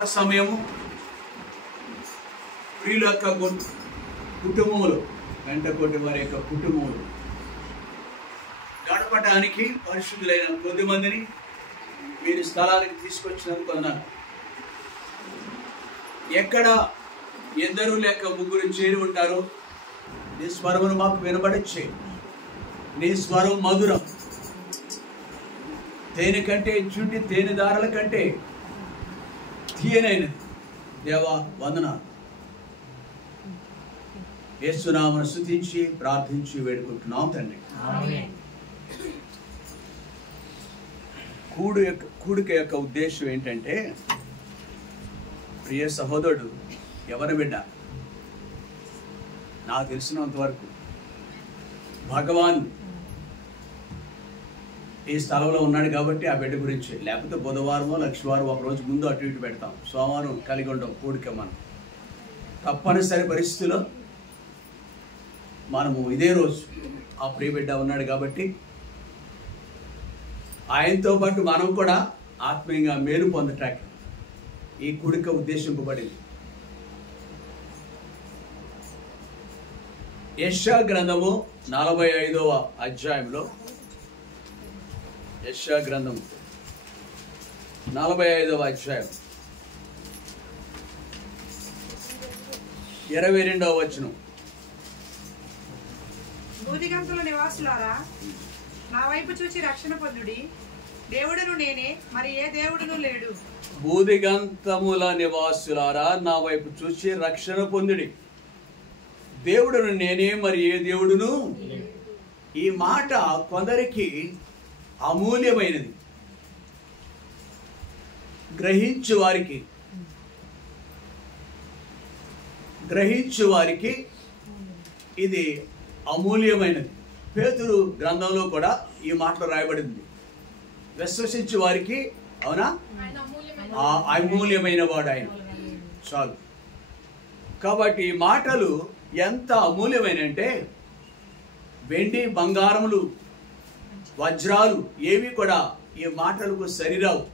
సమయము ప్రియుల యొక్క కుటుంబములు వెంట కొట్టి వారి యొక్క కుటుంబములు గడపడానికి పరిశుద్ధులైన కొద్దిమందిని మీరు స్థలానికి తీసుకొచ్చినందుకు అన్నారు. ఎక్కడ ఎందరూ లేక ముగ్గురు చేరి ఉంటారో నీ స్వరమును మాకు వినబడచ్చే. నీ స్వరం మధురం, తేనె కంటే చుండి తేనె దారుల కంటే తీయనైనది. దేవా వందనాలు. యేసునామమును స్తుతించి ప్రార్థించి వేడుకుంటున్నాం తండ్రి. కూడిక యొక్క ఉద్దేశం ఏంటంటే, ప్రియ సహోదరుడు ఎవరి బిడ్డ? నాకు తెలిసినంత వరకు భగవాన్ ఈ స్థలంలో ఉన్నాడు కాబట్టి ఆ బిడ్డ గురించి, లేకపోతే బుధవారమో లక్షవారం ఒక రోజు ముందు అటు ఇటు పెడతాం. సోమవారం కలిగి ఉంటాం కూడిక. మనం తప్పనిసరి పరిస్థితుల్లో మనము ఇదే రోజు ఆ ప్రియ బిడ్డ ఉన్నాడు కాబట్టి ఆయనతో పాటు మనం కూడా ఆత్మీయంగా మేలు పొందటానికి ఈ కూడిక ఉద్దేశింపబడింది. యెషయా గ్రంథము 45వ అధ్యాయంలో, యెషయా గ్రంథము 45వ అధ్యాయం 22వ వచనం. భూదిగంతుల నివాసులారా, నా వైపు చూచి రక్షణ పొందుడి. దేవుడును నేనే, మరి ఏ దేవుడును లేడు. భూదిగంతముల నివాసులారా, నా వైపు చూసి రక్షణ పొందుడి. దేవుడును నేనే, మరి ఏ దేవుడును. ఈ మాట కొందరికి అమూల్యమైనది. గ్రహించు వారికి ఇది అమూల్యమైనది. పేతురు గ్రంథంలో కూడా ఈ మాటలు రాయబడింది. విశ్వసించు వారికి, అవునా, అమూల్యమైన వాడు ఆయన. చాలు. కాబట్టి ఈ మాటలు ఎంత అమూల్యమైన అంటే, వెండి బంగారములు వజ్రాలు ఏవి కూడా ఈ మాటలకు సరిరావు.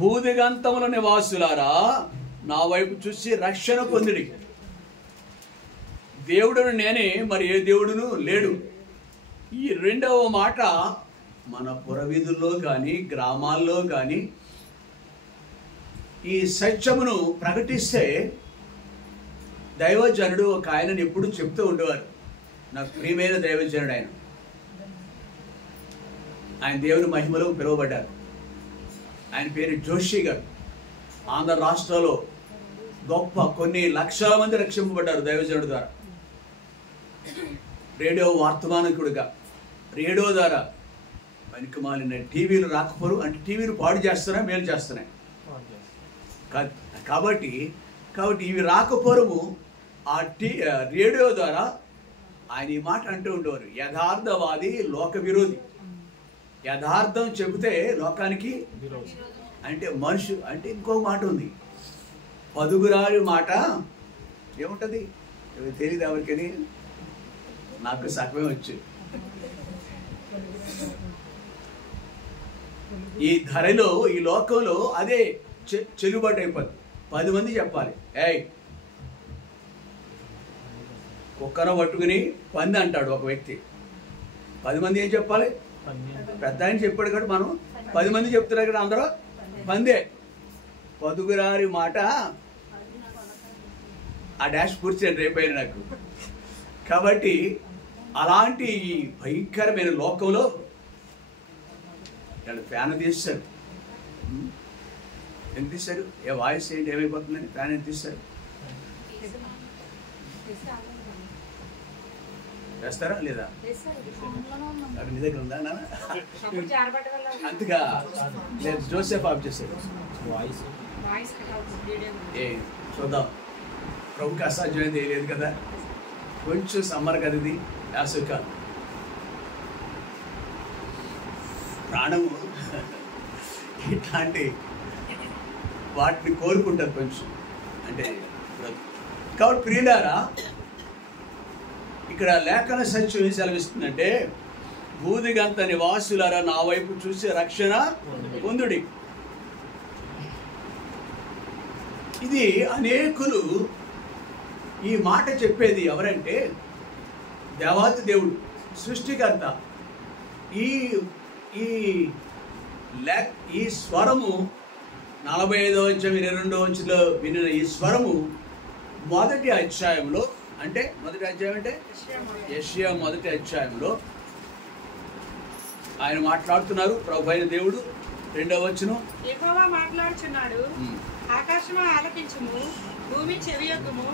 భూదిగంతముల నివాసులారా, నా వైపు చూసి రక్షణ పొందుడి. దేవుడును నేనే, మరి ఏ దేవుడును లేడు. ఈ రెండవ మాట మన పురవీధుల్లో కానీ గ్రామాల్లో కానీ ఈ సత్యమును ప్రకటిస్తే దైవజనుడు ఒక ఆయనని ఎప్పుడు చెప్తూ ఉండేవారు. నాకు ప్రియమైన దైవజనుడు ఆయన దేవుని మహిమలో పిలువబడ్డారు. ఆయన పేరు జోషి గారు. ఆంధ్ర రాష్ట్రంలో గొప్ప కొన్ని లక్షల మంది రక్షింపబడ్డారు దైవజనుడి ద్వారా. రేడియో వర్తమానకుడుగా, రేడియో ద్వారా పనికిమాలిన టీవీలు రాకపోరు. అంటే టీవీలు పాడు చేస్తున్నాయి, మేలు చేస్తున్నాయి కాబట్టి ఇవి రాకపోరము. ఆ రేడియో ద్వారా ఆయన ఈ మాట అంటూ ఉండేవారు. యథార్థవాది లోక విరోధి. యథార్థం చెబితే లోకానికి అంటే మనుషు అంటే ఇంకో మాట ఉంది. పదుగురాలి మాట ఏముంటది తెలియదు ఎవరికని. నాకు సగమే వచ్చింది. ఈ ధరలో, ఈ లోకంలో అదే చెల్లుబాటు అయిపోద్ది. 10 మంది చెప్పాలి, ఏయ్ కుక్కను పట్టుకుని పంది అంటాడు ఒక వ్యక్తి. 10 మంది ఏం చెప్పాలి? పెద్ద ఆయన చెప్పాడు కదా, మనం 10 మంది చెప్తున్నారు కదా, అందరూ పందే. పదుగురారి మాట ఆ డాష్ కూర్చొని రేపైన నాకు. కాబట్టి అలాంటి భయంకరమైన లోకంలో ఫ్యాన్ తీస్తారు. ఎంత తీస్తారు? ఏ వాయిస్ ఏంటి, ఏమైపోతుందని ఫ్యాన్ ఎంత తీస్తారు? వేస్తారా లేదా? నీ దగ్గర ఉందా నాన్న? అంతగా లేదు. జోసెఫ్ ఆఫ్ చేశారు. ఏ చూద్దాం. ప్రభుకి అసాధ్యమైంది లేదు కదా. కొంచెం సమ్మర్ కదా, ఇది వేసవికాలం. ప్రాణము ఇట్లాంటి వాటిని కోరుకుంటారు కొంచెం అంటే. కాబట్టి ప్రియులారా, ఇక్కడ లేఖన సత్యం ఏం సెలవిస్తుందంటే, బూదిగంత నివాసులారా నా వైపు చూసి రక్షణ పొందుడి. ఇది అనేకులు ఈ మాట చెప్పేది ఎవరంటే దేవాతి దేవుడు సృష్టికర్త. ఈ ఈ ఈ స్వరము 45వ అధ్యాయం 22వ వచనంలో వినిన ఈ స్వరము మొదటి అధ్యాయంలో, అంటే మొదటి అధ్యాయం అంటే యెషయా మొదటి అధ్యాయంలో ఆయన మాట్లాడుతున్నారు. ప్రభు అయిన దేవుడు 2వ వచనం, యెహోవా మాట్లాడుచున్నాడు, ఆకాశమా ఆలకించుము, భూమి చెవియొగ్గుము,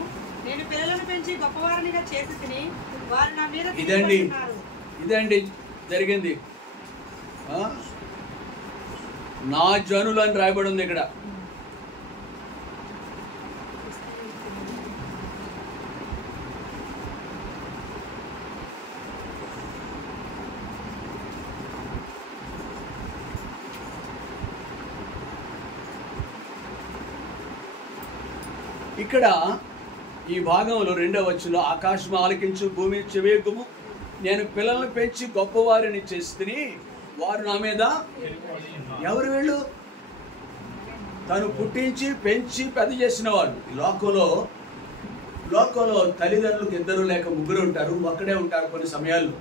నేను పిల్లలను పెంచి గొప్పవారినిగా చేసి తిని వారు నా మీద ఇదండి జరిగింది. నా జనులు అని రాయబడి ఉంది ఇక్కడ. ఇక్కడ ఈ భాగంలో 2వ వచనంలో ఆకాశం ఆలకించు, భూమి చెవియొగ్గుము, నేను పిల్లలను పెంచి గొప్పవారిని చేసి వారు నా మీద. ఎవరు వీళ్ళు? తను పుట్టించి పెంచి పెద్ద చేసిన వాళ్ళు. లోకంలో తల్లిదండ్రులకు 2 లేక 3 ఉంటారు, ఒక్కడే ఉంటారు కొన్ని సమయాల్లో.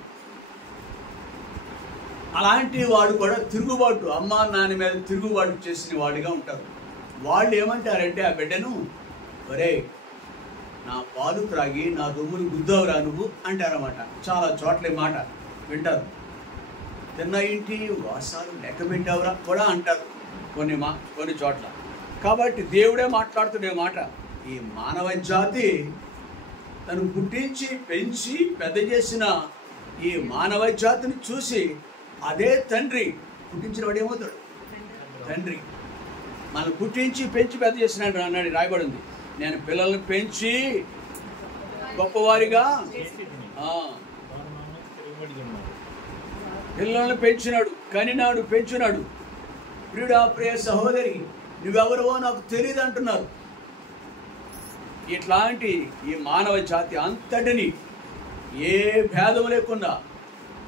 అలాంటి వాడు కూడా తిరుగుబాటు, అమ్మా నాన్న మీద తిరుగుబాటు చేసిన వాడిగా ఉంటారు. వాళ్ళు ఏమంటారంటే ఆ బిడ్డను, ఒరే నా పాలు త్రాగి నా రొమ్ములు గుద్దవరా నువ్వు అంటారన్నమాట. చాలా చోట్ల మాట వింటారు. తిన్న ఇంటి వాసాలు లెక్క పెట్టావురా కూడా అంటారు కొన్ని చోట్ల. కాబట్టి దేవుడే మాట్లాడుతున్న మాట, ఈ మానవ జాతి తను పుట్టించి పెంచి పెద్ద చేసిన ఈ మానవ జాతిని చూసి అదే తండ్రి, పుట్టించిన వాడు ఏమవుతాడు? తండ్రి. మనం పుట్టించి పెంచి పెద్ద చేసినాడు అన్నాడు, రాయబడింది. నేను పిల్లల్ని పెంచి గొప్పవారిగా, పిల్లల్ని పెంచినాడు, కనినాడు, పెంచినాడు. ప్రియుడా, ప్రియ సహోదరి, నువ్వెవరో నాకు తెలియదు అంటున్నారు. ఇట్లాంటి ఈ మానవ జాతి అంతటిని ఏ భేదం లేకుండా,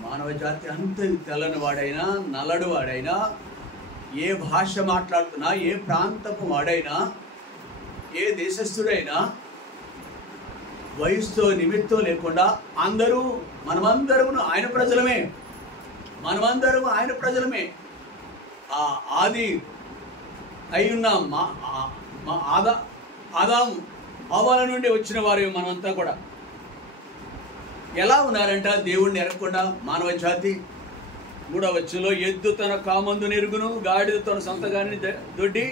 మానవ జాతి అంత తెల్లని వాడైనా నల్లడు వాడైనా, ఏ భాష మాట్లాడుతున్నా, ఏ ప్రాంతపు వాడైనా, ఏ దేశస్థుడైనా, వయసుతో నిమిత్తం లేకుండా అందరూ మనమందరము ఆయన ప్రజలమే. మనమందరము ఆయన ప్రజలమే. ఆ ఆది అయ్యున్న ఆదాము అవ్వల నుండి వచ్చిన వారు మనమంతా కూడా. ఎలా ఉన్నారంట దేవుణ్ణి ఎరగకుండా మానవ జాతి? 3వ వచనంలో ఎద్దు తన కామందు నెరుగును, గాడిద తన సొంతగాన్ని దొడ్డి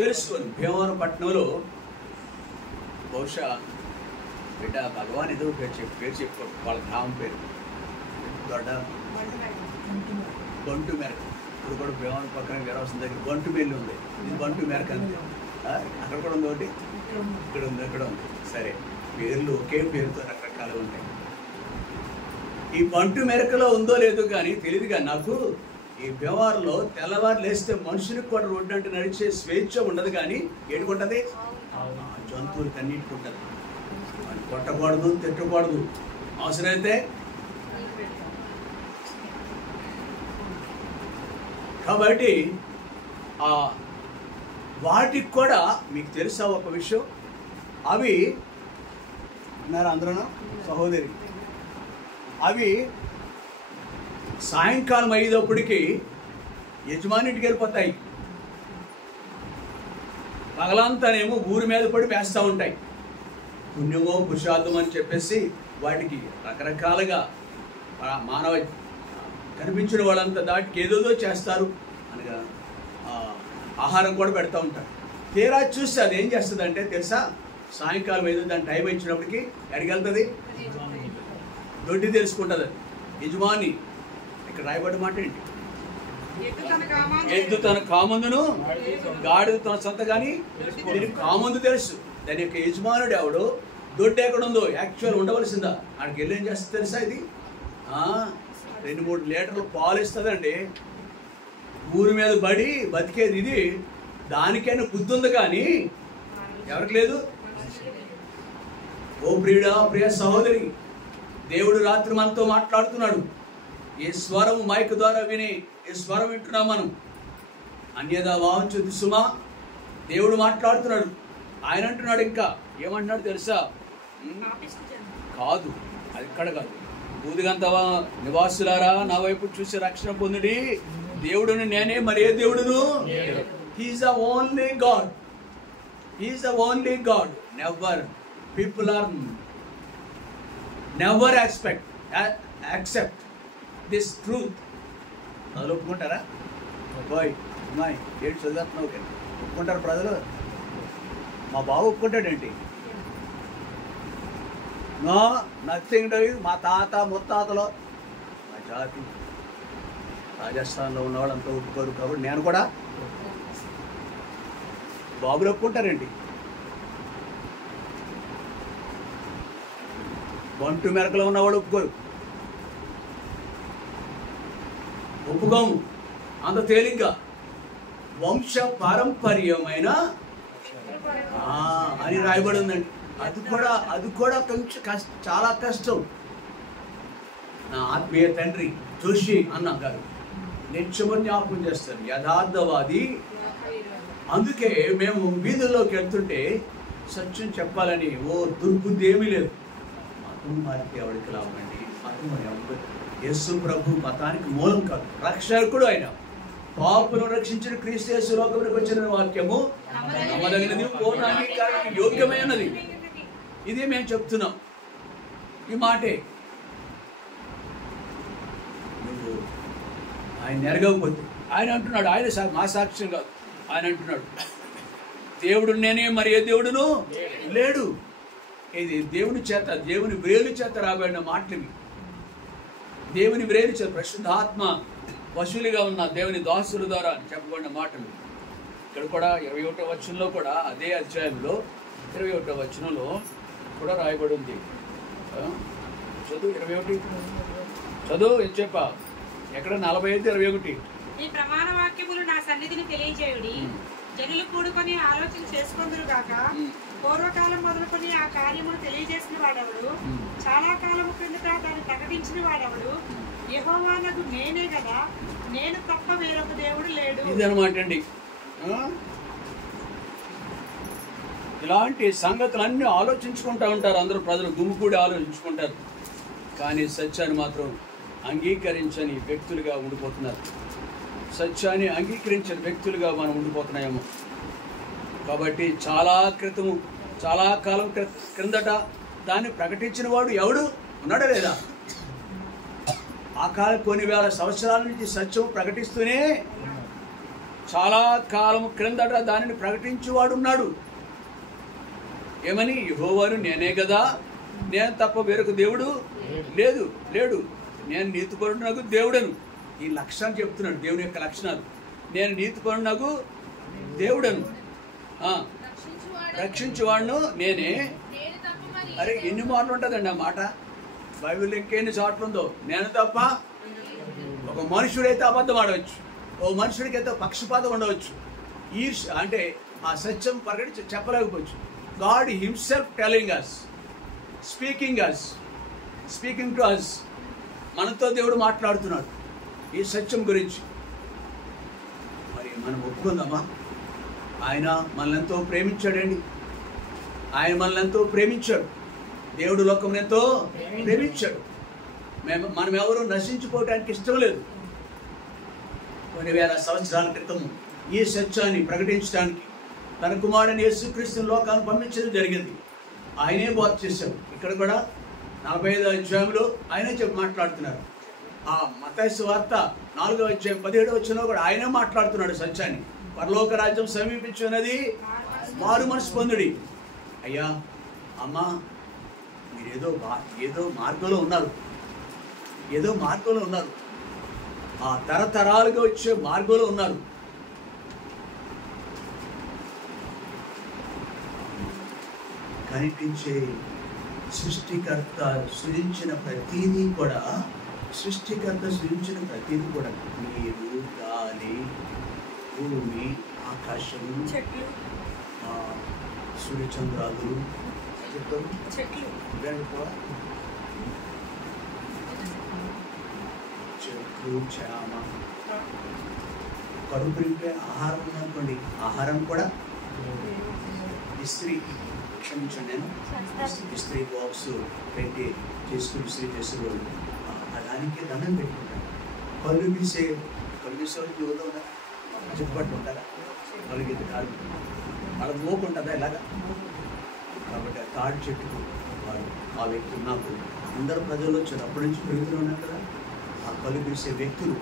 తెలుసుకొని. భీమవరం పట్టణంలో బహుశా బిడ్డ భగవాన్ ఏదో పేరు చెప్పుకో, వాళ్ళ గ్రామం పేరు దొడ్డ బంటు మేరకు. ఇప్పుడు కూడా భీమవరం పక్కన వేరవసం దగ్గర బంటు మేలు ఉంది. ఇది బంటు మేరకు అంతే. అక్కడ కూడా ఉంది ఒకటి, ఇక్కడ ఉంది, అక్కడ ఉంది. సరే, పేర్లు ఒకే పేరుతో రకరకాలుగా ఉంటాయి. ఈ బంటు మెరకలో ఉందో లేదో కానీ తెలియదు. కానీ నాకు ఈ వ్యవహారంలో తెల్లవారు లేస్తే మనుషులకు కూడా రోడ్డు అంటే నడిచే స్వేచ్ఛ ఉండదు. కానీ ఏడుకుంటుంది, జంతువులకి అన్నిటికి ఉంటుంది. అది కొట్టకూడదు, తిట్టకూడదు, అవసరమైతే. కాబట్టి వాటికి కూడా మీకు తెలుసా ఒక విషయం, అవి అన్నారు అందరూ సహోదరి, అవి సాయంకాలం అయ్యేటప్పటికి యజమానింటికి వెళ్ళిపోతాయి. పగలంతానేమో ఊరి మీద పడి వేస్తూ ఉంటాయి. పుణ్యమో పురుషార్థం అని చెప్పేసి వాటికి రకరకాలుగా మానవ కనిపించిన వాళ్ళంతా దాటికి ఏదోదో చేస్తారు అనగా ఆహారం కూడా పెడతా ఉంటారు. తీరా చూస్తే అది ఏం చేస్తుంది అంటే తెలుసా, సాయంకాలం ఏదో దాని టైం ఇచ్చినప్పటికి ఎక్కడికి వెళ్తుంది? దొడ్డి తెలుసుకుంటుంది అది. యజమాని ఇక్కడ రాయబడ్డ మాట ఏంటి? ఎద్దు తన కామందును, గాడిద తన సొంత. కానీ దీనికి కామందు తెలుసు, దాని యొక్క యజమానుడు ఎవడో, దొడ్డి ఎక్కడ ఉందో యాక్చువల్ ఉండవలసిందా, ఆడికి వెళ్ళి ఏం చేస్తుంది తెలుసా? ఇది 2-3 లీటర్లు పాలు ఇస్తుందండి. ఊరి మీద పడి బతికేది ఇది. దానికైనా బుద్ధి ఉంది కానీ ఎవరికి లేదు. ఓ ప్రియుడా, ప్రియ సహోదరి, దేవుడు రాత్రి మనతో మాట్లాడుతున్నాడు. ఈ స్వరం మైక్ ద్వారా విని ఈ స్వరం వింటున్నాం మనం. అన్యదా వాంఛతి సుమా, దేవుడు మాట్లాడుతున్నాడు. ఆయన అంటున్నాడు, ఇంకా ఏమంటున్నాడు తెలుసా? కాదు, అది ఇక్కడ కాదు. బూదిగంత నివాసులారా నా వైపు చూసి రక్షణ పొందుడి, దేవుడుని నేనే, మరి ఏ దేవుడును? He's the only god. He's the only god. Never people are never accept this truth. ప్రజలు ఒప్పుకుంటారా? బాయ్ అమ్మాయి ఏంటి చదువుతున్నావు కానీ ఒప్పుకుంటారు ప్రజలు? మా బాబు ఒప్పుకుంటాడేంటి? No nothing doing. మా తాత ముత్తాతలో మా జాతి రాజస్థాన్లో ఉన్నవాళ్ళు అంతా ఒప్పుకోరు కాబట్టి నేను కూడా. బాబులు ఒప్పుకుంటారేంటి? బంటు మెరకలో ఉన్నవాళ్ళు ఒప్పుకోరు. ఒప్పుకోము అంత తేలిగ్గా. వంశ పారంపర్యమైన అని రాయబడి ఉందండి. అది కూడా కొంచెం చాలా కష్టం. నా ఆత్మీయ తండ్రి జోషి అన్న గారు నిత్యము జ్ఞాపకం చేస్తారు, యథార్థవాది. అందుకే మేము వీధుల్లోకి వెళ్తుంటే సత్యం చెప్పాలని దుర్బుద్ధి ఏమీ లేదు. మతం మారితే ఎవరికి లాభండి? మతం యేసు ప్రభు మతానికి మూలం కాదు, రక్షకుడు ఆయన. పాపులను రక్షించిన క్రీస్తు యేసు లోకమునికి వచ్చిన వాక్యము నమ్మదగినది, పూర్ణ అంగీకారానికి యోగ్యమైనది. ఇది మేము చెప్తున్నాం. ఈ మాటే నువ్వు ఆయన ఎరగకపోతే, ఆయన అంటున్నాడు, ఆయన మా సాక్ష్యం కాదు, ఆయన అంటున్నాడు దేవుడు నేనే, మరి ఏ దేవుడును లేడు. ఇది దేవుని చేత, దేవుని వ్రేలు చేత రాబడిన మాటలు. దేవుని వ్రేలు చేత పరిశుద్ధాత్మ వశులుగా ఉన్న దేవుని దాసుల ద్వారా చెప్పబడిన మాటలు. ఇక్కడ కూడా 21వ వచనంలో కూడా, అదే అధ్యాయంలో 21వ వచనంలో కూడా రాయబడి ఉంది. చదువు 21 చదువు. ఏం చెప్పా? ఎక్కడ? 45:21. ఈ ప్రమాణ వాక్యములు నా సన్నిధిని తెలియజేయుడి, జనులు కూడుకొని ఆలోచన చేసుకొందురు గాక. పూర్వకాలం మొదలుకొని ఆ కార్యమును తెలియజేసిన వాడెవడు? చాలా కాలము క్రిందట దాన్ని ప్రకటించిన వాడెవడు? యెహోవానగు నేనే కదా, నేను తప్ప వేరొక దేవుడు లేడు. ఇదనమాట అండి. ఇలాంటి సంగతులన్నీ ఆలోచించుకుంటూ ఉంటారు అందరూ, ప్రజలు గుమ్ముకూడి ఆలోచించుకుంటారు. కానీ సత్యాన్ని మాత్రం అంగీకరించని వ్యక్తులుగా ఉండిపోతున్నారు. సత్యాన్ని అంగీకరించని వ్యక్తులుగా మనం ఉండిపోతున్నాయేమో. కాబట్టి చాలా కాలం క్రిందట దాన్ని ప్రకటించిన వాడు ఎవడు ఉన్నాడా లేదా? ఆ కాలం కొన్ని వేల సంవత్సరాల నుంచి సత్యం ప్రకటిస్తూనే చాలా కాలం క్రిందట దానిని ప్రకటించేవాడు ఉన్నాడు. ఏమని? యెహోవాను నేనే కదా, నేను తప్ప వేరొక దేవుడు లేడు, నేను నీతిపరుడునగు దేవుడను. ఈ లక్షణాలు చెప్తున్నాడు, దేవుని యొక్క లక్షణాలు. నేను నీతిపరుడునగు దేవుడను, రక్షించువాడును నేనే. అరే ఎన్ని మార్లు ఉంటుందండి ఆ మాట బైబిల్, ఇంకెన్ని చోట్ల ఉందో. నేను తప్ప ఒక మనుషుడైతే అబద్ధం ఆడవచ్చు, ఓ మనుషుడికైతే పక్షపాతం ఉండవచ్చు, ఈర్ష అంటే ఆ సత్యం ప్రకటించి చెప్పలేకపోవచ్చు. God himself telling us, speaking to us. మనతో దేవుడు మాట్లాడుతున్నాడు ఈ సత్యం గురించి. మరి మనం ఒప్పుకుందామా? ఆయన మనల్ని ఎంతో ప్రేమించాడండి. ఆయన మనల్ని ఎంతో ప్రేమించాడు. దేవుడు లోకం ఎంతో ప్రేమించాడు. మనం ఎవరు నశించిపోవటానికి ఇష్టం లేదు. కొన్ని వేల సంవత్సరాల క్రితం ఈ సత్యాన్ని ప్రకటించడానికి తన కుమారుని యేసుక్రీస్తుని లోకాన్ని పంపించడం జరిగింది. ఆయనే బోధ చేశాడు. ఇక్కడ కూడా 45వ అధ్యాయంలో ఆయనే మాట్లాడుతున్నారు. ఆ మత్తయి సువార్త 4వ అధ్యాయం 17వ వచనంలో కూడా ఆయనే మాట్లాడుతున్నాడు సత్యాన్ని. పరలోక రాజ్యం సమీపించున్నది, మారు మనసు పొందుడి. అయ్యా అమ్మా, మీరు ఏదో మార్గంలో ఉన్నారు, ఆ తరతరాలుగా వచ్చే మార్గంలో ఉన్నారు. కనిపించే సృష్టికర్త సృజించిన ప్రతిదీ కూడా నీరు, గాలి, భూమి, ఆకాశము, సూర్యచంద్రాలు, ఇప్పుడు క్షేమ కడుపు నింపే ఆహారం ఉందనుకోండి, ఆహారం కూడా ఇస్త్రీ, క్షమించండి, నేను ఇస్త్రీ బాక్స్ పెట్టి చేసుకుని ఇస్త్రీ చేసేవాళ్ళు దానికి దండం పెట్టుకుంటారు. కళ్ళు గీసే వాళ్ళు యువత ఉన్నారా? చుట్టుపట్టు ఉంటారా? కలుగిద్ది కాదు వాళ్ళ మోకుంటుందా ఇలాగా? కాబట్టి ఆ తాడి చెట్టుకు వాడు ఆ వ్యక్తి ఉన్నప్పుడు అందరూ ప్రజలు వచ్చారు, అప్పటి నుంచి పెరుగుతూ ఉన్నారు కదా. ఆ కళ్ళు గీసే వ్యక్తులు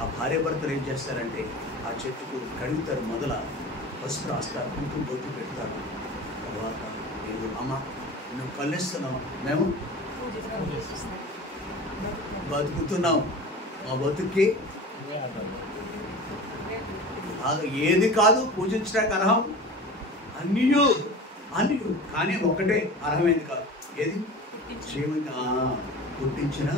ఆ భార్య భర్తలు ఏం చేస్తారంటే ఆ చెట్టుకు కడుగుతారు, మొదల పసుపు రాస్తారు, కుంకుమ బొట్టు పెడతారు. తర్వాత ఏదో అమ్మ నువ్వు కళ్ళిస్తున్నావు, మేము బతుకుతున్నాం, మా బతుక్కి ఏది కాదు పూజించడానికి అర్హం, అన్నీ కానీ ఒక్కటే అర్హమైంది కాదు, ఏది పుట్టించిన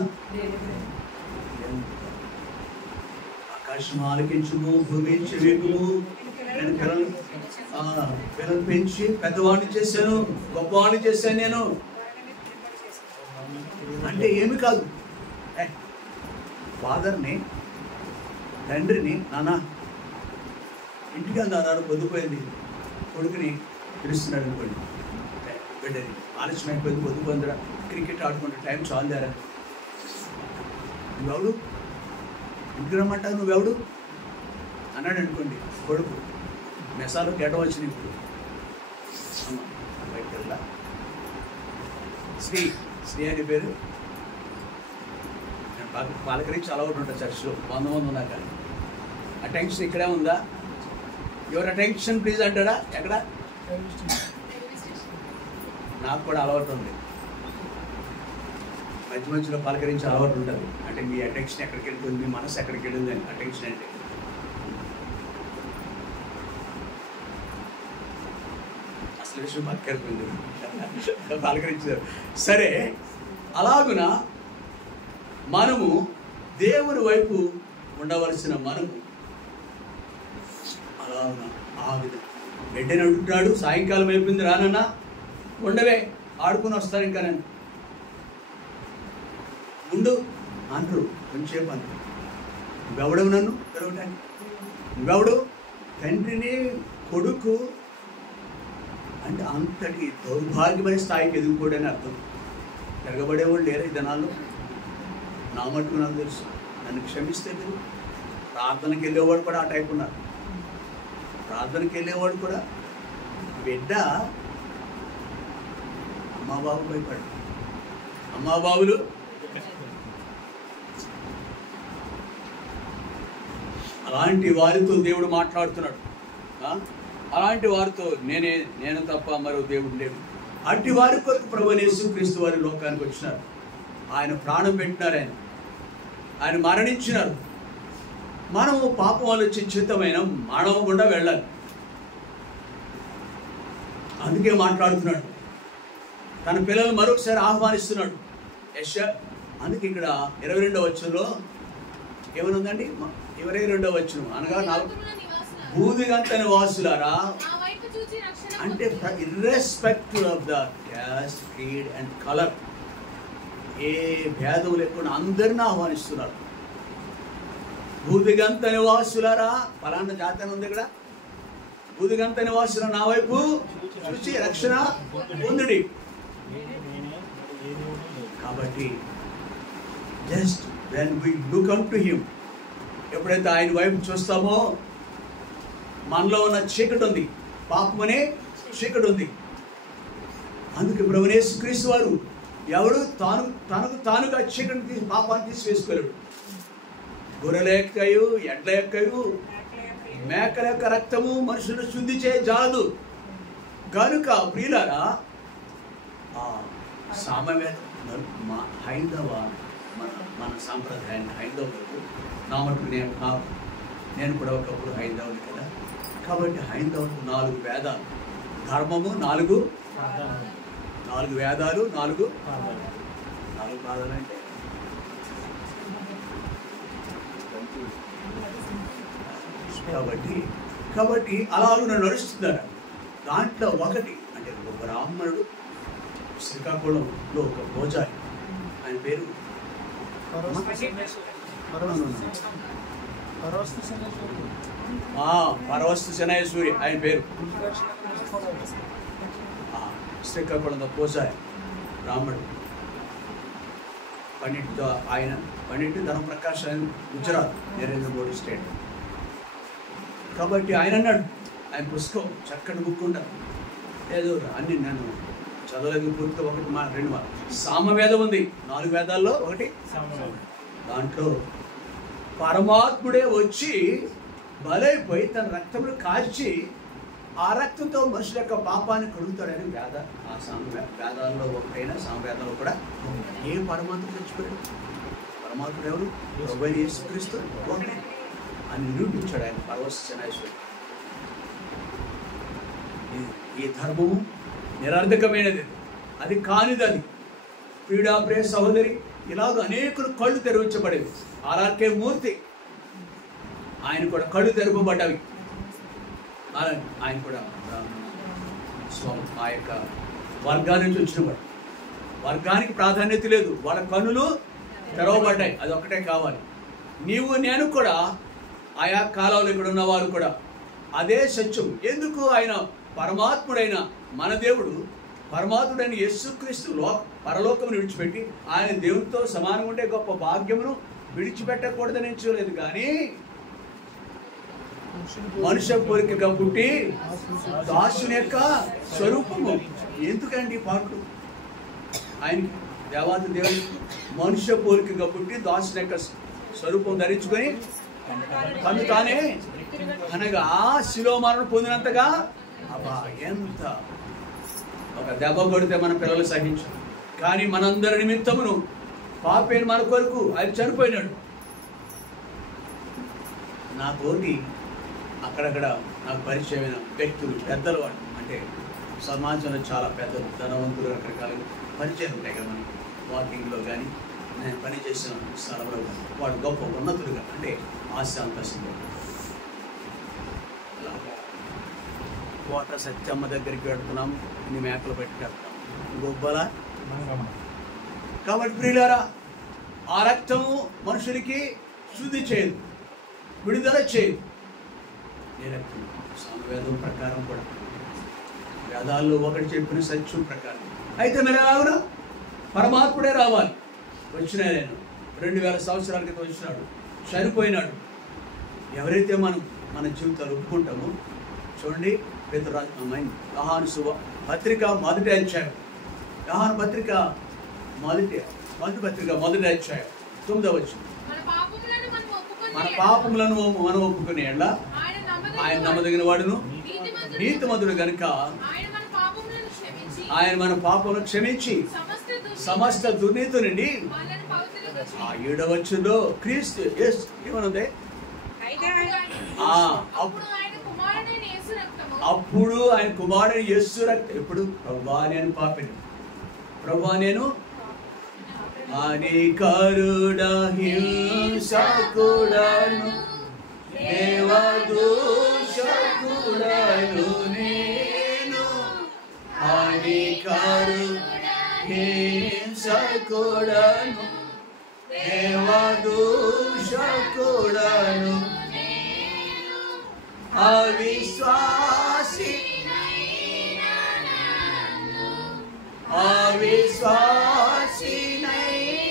ఆకాశం ఆలకించుము, భూమి చెవికుము, నేను పిల్లలు పెంచి పెద్దవాడిని చేశాను, గొప్పవాడిని చేశాను నేను అంటే ఏమి కాదు. ఫాదర్ని, తండ్రిని, నాన్న ఇంటికి అన్నారు పొద్దుపోయింది, కొడుకుని పిలుస్తున్నాడు అనుకోండి, బిడ్డని ఆలస్యం అయిపోయింది, పొద్దుపోయిందిరా, క్రికెట్ ఆడుకుంటే టైం చాలుదారా, నువ్వెవడు ఇంటికి రమ్మంటావు, నువ్వెవడు అన్నాడు అనుకోండి కొడుకు, మెసాలు గెట వచ్చినాయి ఇప్పుడు అమ్మ బయటకు వెళ్ళా, శ్రీ అని పేరు, నేను పాలకరించి అలవాటు ఉంటాను చర్చిలో 100 మంది ఉన్నా కానీ అటెన్షన్ ఇక్కడే ఉందా, యువర్ అటెన్షన్ ప్లీజ్ అంటాడా, ఎక్కడ? నాకు కూడా అలవాటు ఉంది, మధ్య మధ్యలో పలకరించి అలవాటు ఉంటుంది. అంటే మీ అటెన్షన్ ఎక్కడికి వెళ్తుంది, మీ మనసు ఎక్కడికి వెళ్ళింది అని అటెన్షన్ అంటే. అసలు విషయం పక్కరిపోయింది, పలకరించారు. సరే, అలాగున మనము దేవుని వైపు ఉండవలసిన మనము అలాగున ఆ విధంగా బిడ్డని అడుగుతున్నాడు, సాయంకాలం అయిపోయింది రానన్నా, ఉండవే ఆడుకుని వస్తారు, ఇంకా నేను ఉండు అంటారు, కొంచెంసేపు అంటారు. నువ్వెవడవు నన్ను తెరవటానికి, నువ్వెవడు? తండ్రిని కొడుకు అంటే అంతటి దౌర్భాగ్యమైన స్థాయికి ఎదుగుకోడని అర్థం. తిరగబడేవాళ్ళు లేరు ఈ దినాల్లో, నా మటుకు నాకు తెలుసు, నన్ను క్షమిస్తే మీరు. ప్రార్థనకి వెళ్ళేవాడు కూడా ఆ టైప్ ఉన్నారు, ప్రార్థనకి వెళ్ళేవాడు కూడా బిడ్డ అమ్మా బాబు భయపడు, అమ్మా బాబులు అలాంటి వారితో దేవుడు మాట్లాడుతున్నాడు. అలాంటి వారితో నేను తప్ప మరో దేవుడు లేడు. అట్టి వారి కొరకు ప్రభువైన యేసుక్రీస్తు వారి లోకానికి వచ్చినారు, ఆయన ప్రాణం పెట్టినారు, ఆయన మరణించినారు. మనము పాపం వల్ల చిత్తమైన మానవ గుండా వెళ్ళాలి. అందుకే మాట్లాడుతున్నాడు, తన పిల్లలు మరొకసారి ఆహ్వానిస్తున్నాడు. అందుకే ఇక్కడ 22వ వచనంలో ఏమనుందండి, 22వ వచనం అనగా భూదిగంత నివాసులారా అంటే irrespective of the caste, creed and colour, ఏ భేదం లేకుండా అందరిని ఆహ్వానిస్తున్నారు. భూదిగంత నివాసులారా, ఫలానా జాతి అని ఉంది ఇక్కడ, భూదిగంత నివాసుల నా వైపు చూసి రక్షణ పొందుడి. కాబట్టి just when we look up to him, ఎప్పుడైతే ఆయన వైపు చూస్తామో మనలో ఉన్న చీకటి ఉంది, పాపం అనే చీకటి ఉంది. అందుకే ప్రభువైన యేసుక్రీస్తు వారు ఎవడు తనకు తానుగా చీకటిని తీసి పాపాన్ని తీసివేసుకోలేడు. గొర్రెల యొక్కయు, ఎడ్ల యొక్కయు, మేకల యొక్క రక్తము మనుషులను శుద్ధి చేయజాలదు. కనుక ప్రియులారా, సామవేద హైందవ మన సాంప్రదాయాన్ని హైందవులకు, నా మటుకు నేను కూడా ఒకప్పుడు హైందవుని కదా. కాబట్టి హైందవులకు 4 వేదాలు, ధర్మము 4 వేదాలు, 4 పాదాలు అంటే కాబట్టి అలాగూ నడుస్తున్నారు. దాంట్లో ఒకటి అంటే ఒక బ్రాహ్మణుడు శ్రీకాకుళంలో ఒక పూజారి, ఆయన పేరు పరవస్తు శనయ సూర్య ఆయన పేరు. శ్రీకాకుళంలో పోసాయ బ్రాహ్మణుడు, పండిట్తో ఆయన పండిట్ ధర్మప్రకాష్ ఆయన గుజరాత్, నరేంద్ర మోడీ స్టేట్. కాబట్టి ఆయన అన్నాడు, ఆయన పుస్తకం చక్కటి బుక్ ఉంటారు, ఏదో అన్ని నన్ను చదవలేదు పూర్తిగా, ఒకటి మా 2 సామవేదం ఉంది, 4 వేదాల్లో ఒకటి. దాంట్లో పరమాత్ముడే వచ్చి బలైపోయి తన రక్తమును కాల్చి ఆ రక్తంతో మనుషుల యొక్క పాపాన్ని కడుగుతాడని ఆ వేదాల్లో ఒకటైనా సామవేదాల్లో కూడా ఏ పరమాత్మ చచ్చిపోయాడు? పరమాత్ముడు ఎవరు? ప్రభువైన యేసుక్రీస్తు ఒకటే అని నిరూపించాడు ఆయన పరవస్తు శనైశ్వరుడు. ఈ ధర్మము నిరర్ధకమైనది, అది కానిది. అది ప్రియుడా ప్రియ సహోదరి, ఇలాగ అనేకులు కళ్ళు తెరవించబడేవి. ఆర్ఆర్కే మూర్తి ఆయన కూడా కళ్ళు తెరవబడ్డవి. ఆయన కూడా ఆ యొక్క వర్గాన్ని నుంచి వచ్చినవాడు. వర్గానికి ప్రాధాన్యత లేదు, వాళ్ళ కన్నులు తెరవబడ్డాయి, అది ఒక్కటే కావాలి. నీవు నేను కూడా ఆయా కాలంలో ఇక్కడ ఉన్నవారు కూడా అదే సత్యం. ఎందుకు? ఆయన పరమాత్ముడైన మన దేవుడు, పరమాత్ముడైన యేసుక్రీస్తు పరలోకమును విడిచిపెట్టి ఆయన దేవునితో సమానంగా ఉండే గొప్ప భాగ్యమును విడిచిపెట్టకూడదని ఎంచుకోలేదు. కానీ మనుష్య పోలికగా పుట్టి దాసుని యొక్క స్వరూపము. ఎందుకండి పాటలు? ఆయన దేవాది దేవుడు మనుష్య పోలికగా పుట్టి దాసుని యొక్క స్వరూపం ధరించుకొని తను తానే అనగా శిలో మరణం పొందినంతగా. అబ్బా, ఎంత ఒక దెబ్బ కొడితే మన పిల్లలు సహించు, కానీ మనందరి నిమిత్తమును పాపేన మన కొరకు ఆయన చనిపోయినాడు. నా తోటి అక్కడక్కడ నాకు పరిచయమైన వ్యక్తులు, పెద్దలు, వాడు అంటే సమాజంలో చాలా పెద్దలు, ధనవంతులు, రకరకాల పరిచయం ఉంటాయి కదా మనకి. వాకింగ్లో కానీ నేను పనిచేసిన స్థలంలో వాడు గొప్ప ఉన్నతులుగా, అంటే ఆశ అంతస్తుగా. కోట సత్యమ్మ దగ్గరికి వెళ్తున్నాం, ఇన్ని మేకలు పెట్టుకెళ్తాం, గొబ్బల. కాబట్టి ప్రియులారా, ఆ రక్తము మనుషులకి శుద్ధి చేయదు, విడుదల చేయదు. ఏ రక్తం? సామవేదం ప్రకారం కూడా, వేదాల్లో ఒకటి చెప్పిన సత్యం ప్రకారం. అయితే మీరు ఎలాగో పరమాత్ముడే రావాలి. వచ్చిన నేను 2000 సంవత్సరాల క్రితం వచ్చినాడు, చనిపోయినాడు. ఎవరైతే మనం మన జీవితాలు ఒప్పుకుంటామో, చూడండి యోహాను పత్రిక మొదటి అధ్యాయం, యోహాను పత్రిక మొదటి పత్రిక మొదటి అధ్యాయం 9వ వచనం. మన పాపములను మనం ఒప్పుకునే ఆయన నమ్మదగిన వాడును నీతిమంతుడు గనుక ఆయన మన పాపములను క్షమించి సమస్త దుర్నీతి నుండి. ఆ 7వ వచనంలో క్రీస్తు ఏమనుంది? అప్పుడు ఆయన కుమారుడు యేసు రక్తం. ఎప్పుడు? ప్రభువా నేను పాపిని, ప్రభువా నేను హానికరుడా హింసకుడను దేవదూషకుడను నేను, హానికరుడా హింసకుడను దేవదూషకుడను అవిశ్వాసి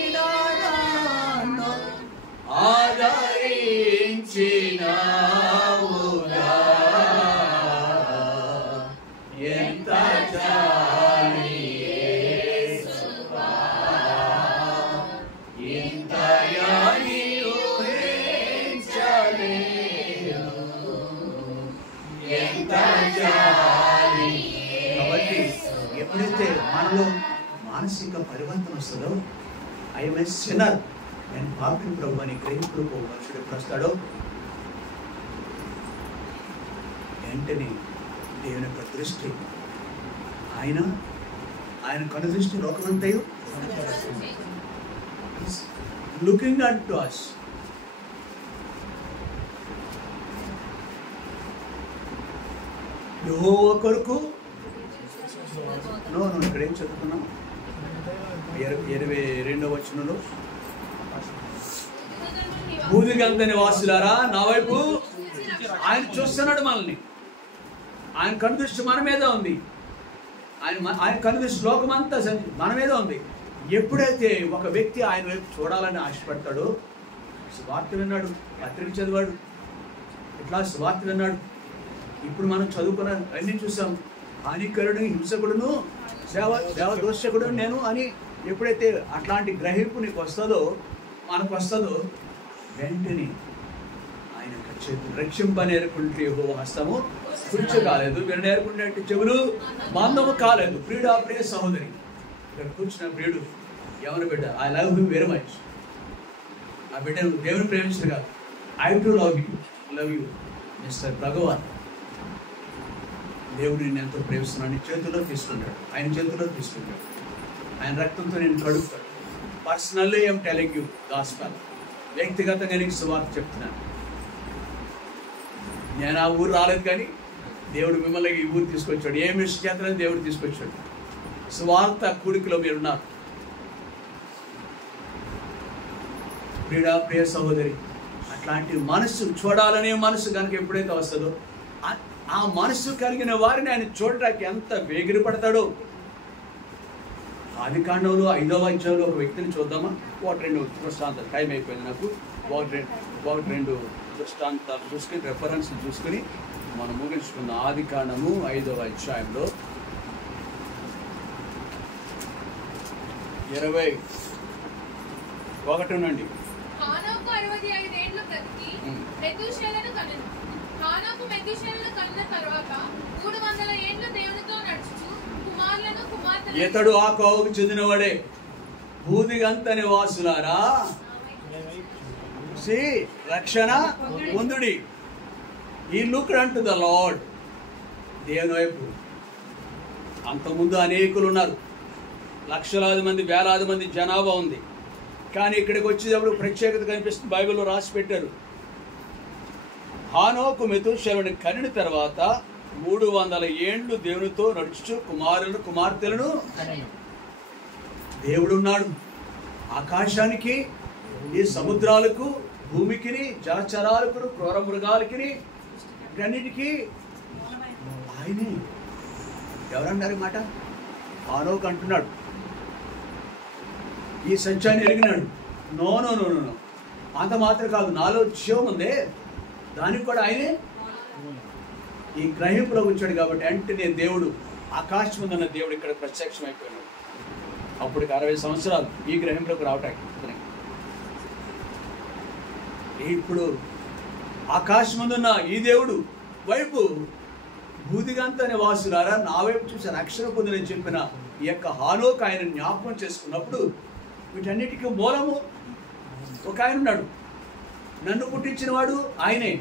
నన్ను ఆదరించినావుగా, ఎంత జాలి యేసువా, ఇంతయా నీవు ఊహించలేను, ఎంత జాలి. కాబట్టి ఎప్పుడైతే మనలో మానసిక పరివర్తన వస్తుందో, ఐఎమ్ ఏ సిన్నర్, నేను పాపిని ప్రభు అని గ్రహింపుడు మనుషుడు ఎప్పుడు వస్తాడో, వెంటనే దేవుని యొక్క దృష్టి, ఆయన కను దృష్టి లోకమంతయు లుకింగ్ అట్ టు us. యెహోవా కొరకు ఇక్కడ ఏం చదువుకున్నాం? 22వ వచనంలో భూదిగంత నివాసులారా నా వైపు. ఆయన చూస్తున్నాడు మనల్ని. ఆయన కనుదృష్టి మన మీద ఉంది. ఆయన కనుదృష్టి లోకమంతా మన మీద ఉంది. ఎప్పుడైతే ఒక వ్యక్తి ఆయన వైపు చూడాలని ఆశపడతాడో, సువార్త విన్నాడు, పత్రిక చదివాడు, ఇట్లా సువార్త విన్నాడు. ఇప్పుడు మనం చదువుకున్న అన్నీ చూసాం. హానికరుడు, హింసకుడును, దేవదోషకుడు నేను అని ఎప్పుడైతే అట్లాంటి గ్రహింపు నీకు వస్తుందో, మనకు వస్తుందో, వెంటనే ఆయన చేతులు రక్షింపనేరుకుంటే హస్తము కుర్చీ కాలేదు, విననేరుకుంటే చెవులు మందము కాలేదు. ప్రియుడు, ఆ ప్రియ సహోదరి, ఇక్కడ కూర్చున్న ప్రియుడు ఎవరు బిడ్డ? I love you very much. ఆ బిడ్డను దేవుని ప్రేమించరు కాదు, I too love you mister Bhagwan. దేవుడు నేను ఎంతో ప్రేమిస్తున్నాను. చేతుల్లో తీసుకుంటాడు, ఆయన చేతుల్లో తీసుకుంటాడు. ఆయన రక్తంతో నేను కడుగుతాడు. Personally I'm telling you gospel. వ్యక్తిగతంగా నీకు సువార్త చెప్తున్నాను. నేను ఆ ఊరు రాలేదు, కానీ దేవుడు మిమ్మల్ని ఈ ఊరు తీసుకొచ్చాడు. ఏ మిషన్ చేతనని దేవుడు తీసుకొచ్చాడు. సువార్త కూడికలో మీరున్నారు. ప్రియ సహోదరి, అట్లాంటి మనసు చూడాలనే మనసు కనుక ఎప్పుడైతే వస్తుందో, ఆ మనసు కలిగిన వారిని ఆయన చూడటానికి ఎంత వేగిరపడతాడో. ఆదికాండంలో 5వ అధ్యాయంలో ఒక వ్యక్తిని చూద్దామా? 1-2 దృష్టాంతాలు. టైం అయిపోయింది నాకు. 1-2 దృష్టాంతాలు చూసుకుని, రెఫరెన్స్ చూసుకుని మనం ముగించుకున్నాం. ఆదికాండము 5వ అధ్యాయంలో 21 నుండి. హానోకు 65 ఏళ్లు బ్రతికి మెతూషెలను కనెను. హానోకు మెతూషెలను కన్న తరువాత 300 ఏళ్లు దేవునితో నడుచుచు కుమారులను కుమార్తెలను. ఇతడు ఆ కోవకు చెందినవాడే. భూదిగంత నివాసులారా రక్షణ పొందుడి. ఈ లుక్డ్ అంటు ద లార్డ్. దేవుని వైపు. అంతకుముందు అనేకులు ఉన్నారు, లక్షలాది మంది, వేలాది మంది జనాభా ఉంది. కానీ ఇక్కడికి వచ్చేటప్పుడు ప్రత్యేకత కనిపిస్తుంది. బైబిల్లో రాసి పెట్టారు. హానోకు మెతూషెలను కనిన తర్వాత 300 ఏళ్ళు దేవునితో నడుచుచు కుమారులను కుమార్తెలను. దేవుడున్నాడు. ఆకాశానికి, ఈ సముద్రాలకు, భూమికిని, జలచరాలకు, క్రూర మృగాలకి, ఇవన్నిటికీ ఆయనే. ఎవరన్నారు మాట? హానోకు అంటున్నాడు. ఈ సత్యాన్ని ఎరిగినాడు. నో నో నో నో అంత మాత్రం కాదు, నాలో జీవం ఉందే, దానికి కూడా ఆయనే. ఈ గ్రహింపులో వచ్చాడు కాబట్టి వెంటనే దేవుడు, ఆకాశం ఉందన్న దేవుడు ఇక్కడ ప్రత్యక్షం అయిపోయినాడు. అప్పటికి 60 సంవత్సరాలు ఈ గ్రహింపులోకి రావటానికి. ఇప్పుడు ఆకాశం ముందున్న ఈ దేవుడు వైపు భూదిగంత నివాసులారా నా వైపు చూసి రక్షణ పొందని చెప్పిన ఈ యొక్క హానోకు ఆయన జ్ఞాపకం చేసుకున్నప్పుడు, వీటన్నిటికీ మూలము ఒక ఆయన ఉన్నాడు. నన్ను పుట్టించిన వాడు ఆయనే.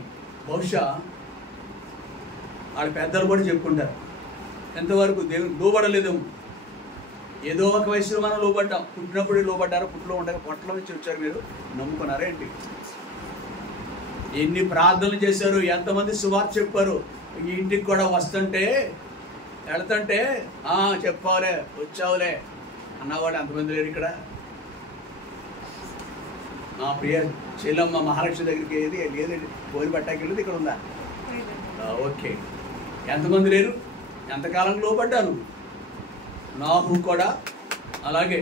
బహుశా వాళ్ళ పెద్దలు కూడా చెప్పుకుంటారు, ఎంతవరకు దేవునికి లోబడలేదేమో. ఏదో ఒక వయసులో మనం లోబడ్డాం. పుట్టినప్పుడే లోబడ్డారు, పుట్టులో ఉండగా పొట్టలో నుంచి వచ్చారు. మీరు నమ్ముకున్నారా ఏంటి? ఎన్ని ప్రార్థనలు చేశారు, ఎంతమంది సువార్త చెప్పారు. ఈ ఇంటికి కూడా వస్తుంటే వెళుతుంటే చెప్పావులే, వచ్చావులే అన్నవాడు ఎంతమంది లేరు ఇక్కడ. నా ప్రియ చెల్లమ్మ మహాలక్ష్మి దగ్గరికి ఏది లేదండి, పోలి పట్టాకి వెళ్ళేది ఇక్కడ ఉందా? ఓకే. ఎంతమంది లేరు? ఎంతకాలం లోపడ్డాను. నాహు కూడా అలాగే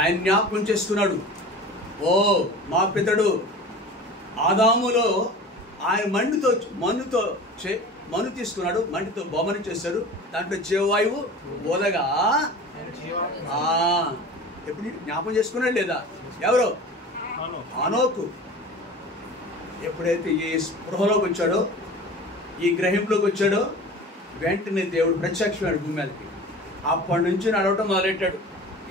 ఆయన జ్ఞాపకం చేసుకున్నాడు. ఓ మా పితడు ఆదాములో ఆయన మన్ను తీసుకున్నాడు, మంటితో బొమ్మను చేశాడు, దాంట్లో జీవవాయువు ఓదగా ఎప్పుడు జ్ఞాపకం చేసుకున్నాడు లేదా? ఎవరో హానోకు. ఎప్పుడైతే ఈ స్పృహలోకి వచ్చాడో, ఈ గ్రహింలోకి వచ్చాడో, వెంటనే దేవుడు ప్రత్యక్షమాడు భూమి మీదకి. అప్పటి నుంచి నడవటం మొదలెట్టాడు.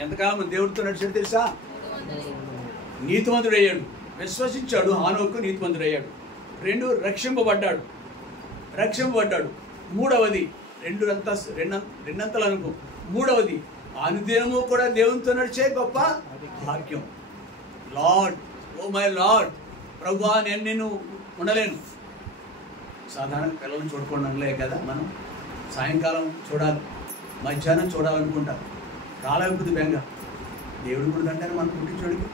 ఎంతకాలం దేవుడితో నడిచాడు తెలుసా? నీతిమంతుడయ్యాడు. విశ్వసించాడు హానోకు, నీతిమంతుడయ్యాడు. 2 రక్షింపబడ్డాడు. మూడవది రెండంతలు అనుకో. మూడవది అనుదినము కూడా దేవునితో నడిచే గొప్ప భాగ్యం. లార్డ్, ఓ మై లార్డ్, ప్రభువా నేను నిన్ను ఉండలేను. సాధారణ పిల్లలను చూడకుండా ఉండలే కదా మనం. సాయంకాలం చూడాలి, మధ్యాహ్నం చూడాలనుకుంటాం. కాలైపోతుంది బెంగ. దేవుడు కూడా అంటారు మనం పుట్టించోడికి.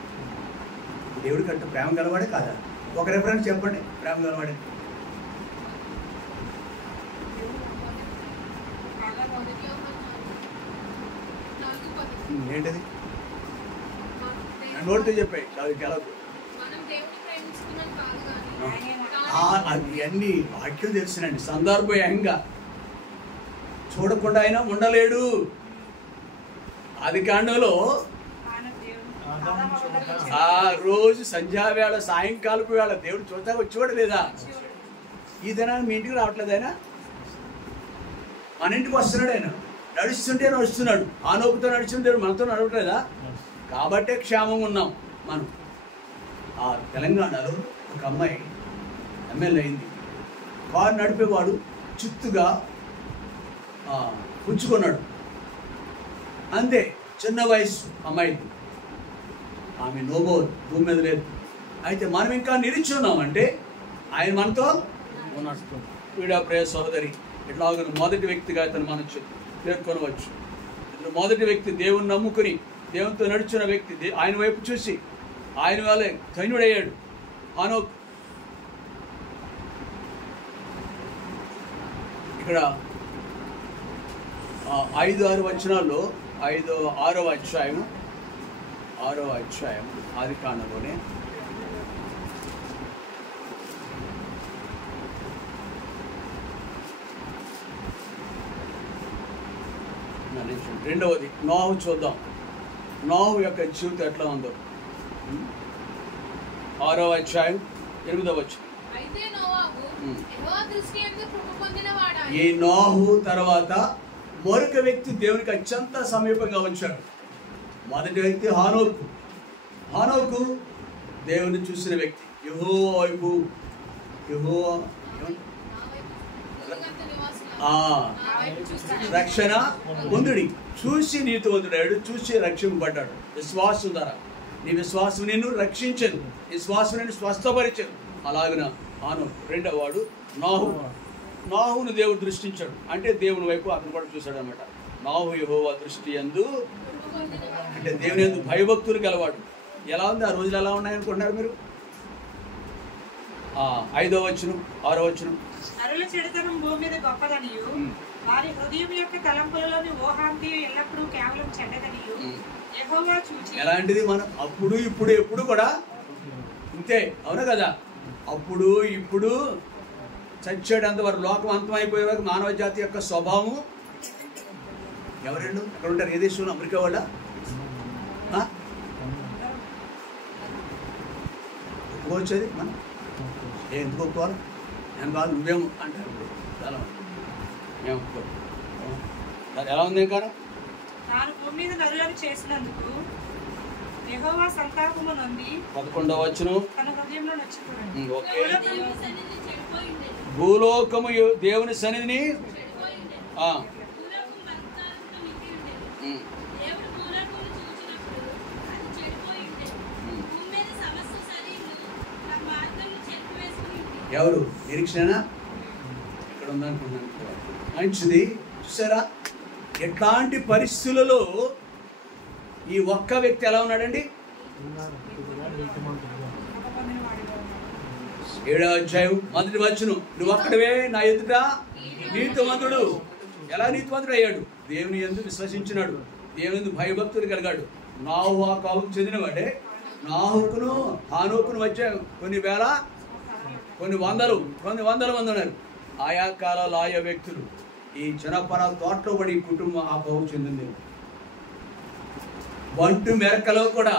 దేవుడి కంటే ప్రేమ గలవాడే కాదా? ఒక రెఫరెన్స్ చెప్పండి, ప్రేమ గలవాడే. ఏంటది? నోటితో చెప్పాయి గెలవు. అది అన్ని వాక్యం తెలుసునండి. సందర్భంగా చూడకుండా ఆయన ఉండలేడు. ఆదికాండంలో ఆ రోజు సంధ్యావేళ సాయంకాలపు వేళ దేవుడు చూస్తా వచ్చేవాడు లేదా? ఈ దినాన్ని మీ ఇంటికి రావట్లేదు ఆయన? మన ఇంటికి వస్తున్నాడు ఆయన. నడుస్తుంటే నడుస్తున్నాడు. ఆనోపుతో నడుస్తుంటే మనతో నడవట్లేదా? కాబట్టే క్షేమంగా ఉన్నాం మనం. ఆ తెలంగాణలో ఒక అమ్మాయి ఎమ్మెల్యే అయింది. కారు నడిపేవాడు చిత్తుగా పుచ్చుకున్నాడు. అంతే, చిన్న వయసు అమ్మాయి. ఆమె నోబోల్ భూమి మీద లేదు. అయితే మనం ఇంకా నిరీక్షున్నామంటే ఆయన మనతో ఉన్నాడు. పీడా ప్రియ సహోదరి, ఇట్లాగ మొదటి వ్యక్తిగా ఇతను మనం పేర్కొనవచ్చు. ఇతను మొదటి వ్యక్తి, దేవుని నమ్ముకుని దేవునితో నడుచున్న వ్యక్తి. ఆయన వైపు చూసి ఆయన వల్లే ధన్యుడయ్యాడు హనోక్. ఇక్కడ 5-6 వచనాల్లో 6వ అధ్యాయం ఆదికాండంలోనే రెండవది నోహు చూద్దాం. నోహు యొక్క జీవితం ఎట్లా ఉందో 6వ అధ్యాయం 8వ వచనం. ఈ నోహు తర్వాత మరొక వ్యక్తి దేవునికి అత్యంత సమీపంగా వచ్చాడు. మొదటి వ్యక్తి హానోకు. హానోకు దేవుని చూసిన వ్యక్తి. యెహోవా వైపు రక్షణ పొందుడి. చూసి నీతివంతుడాడు, చూసి రక్షింపబడ్డాడు. విశ్వాసం ద్వారా నీ విశ్వాసం నిన్ను రక్షించను, విశ్వాసం నిన్ను స్వస్థపరిచను. అలాగిన హానోకు. రెండవ వాడు నోహు. నోహును దేవుడు దృష్టించాడు, అంటే దేవుని వైపు అతను కూడా చూశాడు అనమాట. నోహు యెహోవా దృష్టి యందు, అంటే దేవుని యందు భయభక్తులు గలవాడు. ఎలా ఉంది ఆ రోజులు? ఎలా ఉన్నాయనుకుంటున్నారు మీరు? 5వ వచనం 6వ వచనం. నరుల చెడుతనం భూమి మీద గొప్పదనియు, వారి హృదయం యొక్క తలంపులలోని ఊహాంతి ఎల్లప్పుడూ కేవలం చెడ్డదనియు యెహోవా చూచి. ఎలాంటిది? మనం అప్పుడు ఇప్పుడు ఎప్పుడు కూడా ఇంతే, అవునా కదా? అప్పుడు ఇప్పుడు చచ్చేటంత వరకు, లోకం అంతమైపోయే వరకు మానవ జాతి యొక్క స్వభావం. ఎవరెండు ఎక్కడ ఉంటారు? ఏ దేశంలో? అమెరికా వాళ్ళ? ఒప్పుకోవచ్చేది మనం? ఎందుకు ఒప్పుకోవాలి? నేను కాదు, నువ్వేమో అంటారు. చాలా మేము ఒప్పుకో. ఎలా ఉంది? ఇంకా తాను భూమి మీద నరులను చేసినందుకు యెహోవా సంతాపము నొంది 11వ వచనం తన హృదయంలో నొచ్చుకున్నాడు. ఓకే, భూలోకము దేవుని సన్నిధిని ఎవరు? నిరీక్షణ ఇక్కడ ఉందనుకున్నాను. మంచిది. చూసారా ఎట్లాంటి పరిస్థితులలో ఈ ఒక్క వ్యక్తి ఎలా ఉన్నాడండి? 7వ అధ్యాయం 1వ వచనం. నువ్వు ఒక్కడవే నా ఎదుట నీతిమంతుడు. ఎలా నీతిమంతుడు అయ్యాడు? దేవుని యందు విశ్వసించినాడు, దేవుని యందు భయభక్తులు కలిగాడు. నాహు ఆ కాలం చెందినవాడే. నాహుకును హానోకును వచ్చే కొన్ని వేల, కొన్ని వందల మంది ఉన్నారు. ఆయా కాలాలు ఆయా వ్యక్తులు. ఈ జనపర తోటలో పడి కుటుంబం ఆ కాలం చెందింది. వంటు మెరకలో కూడా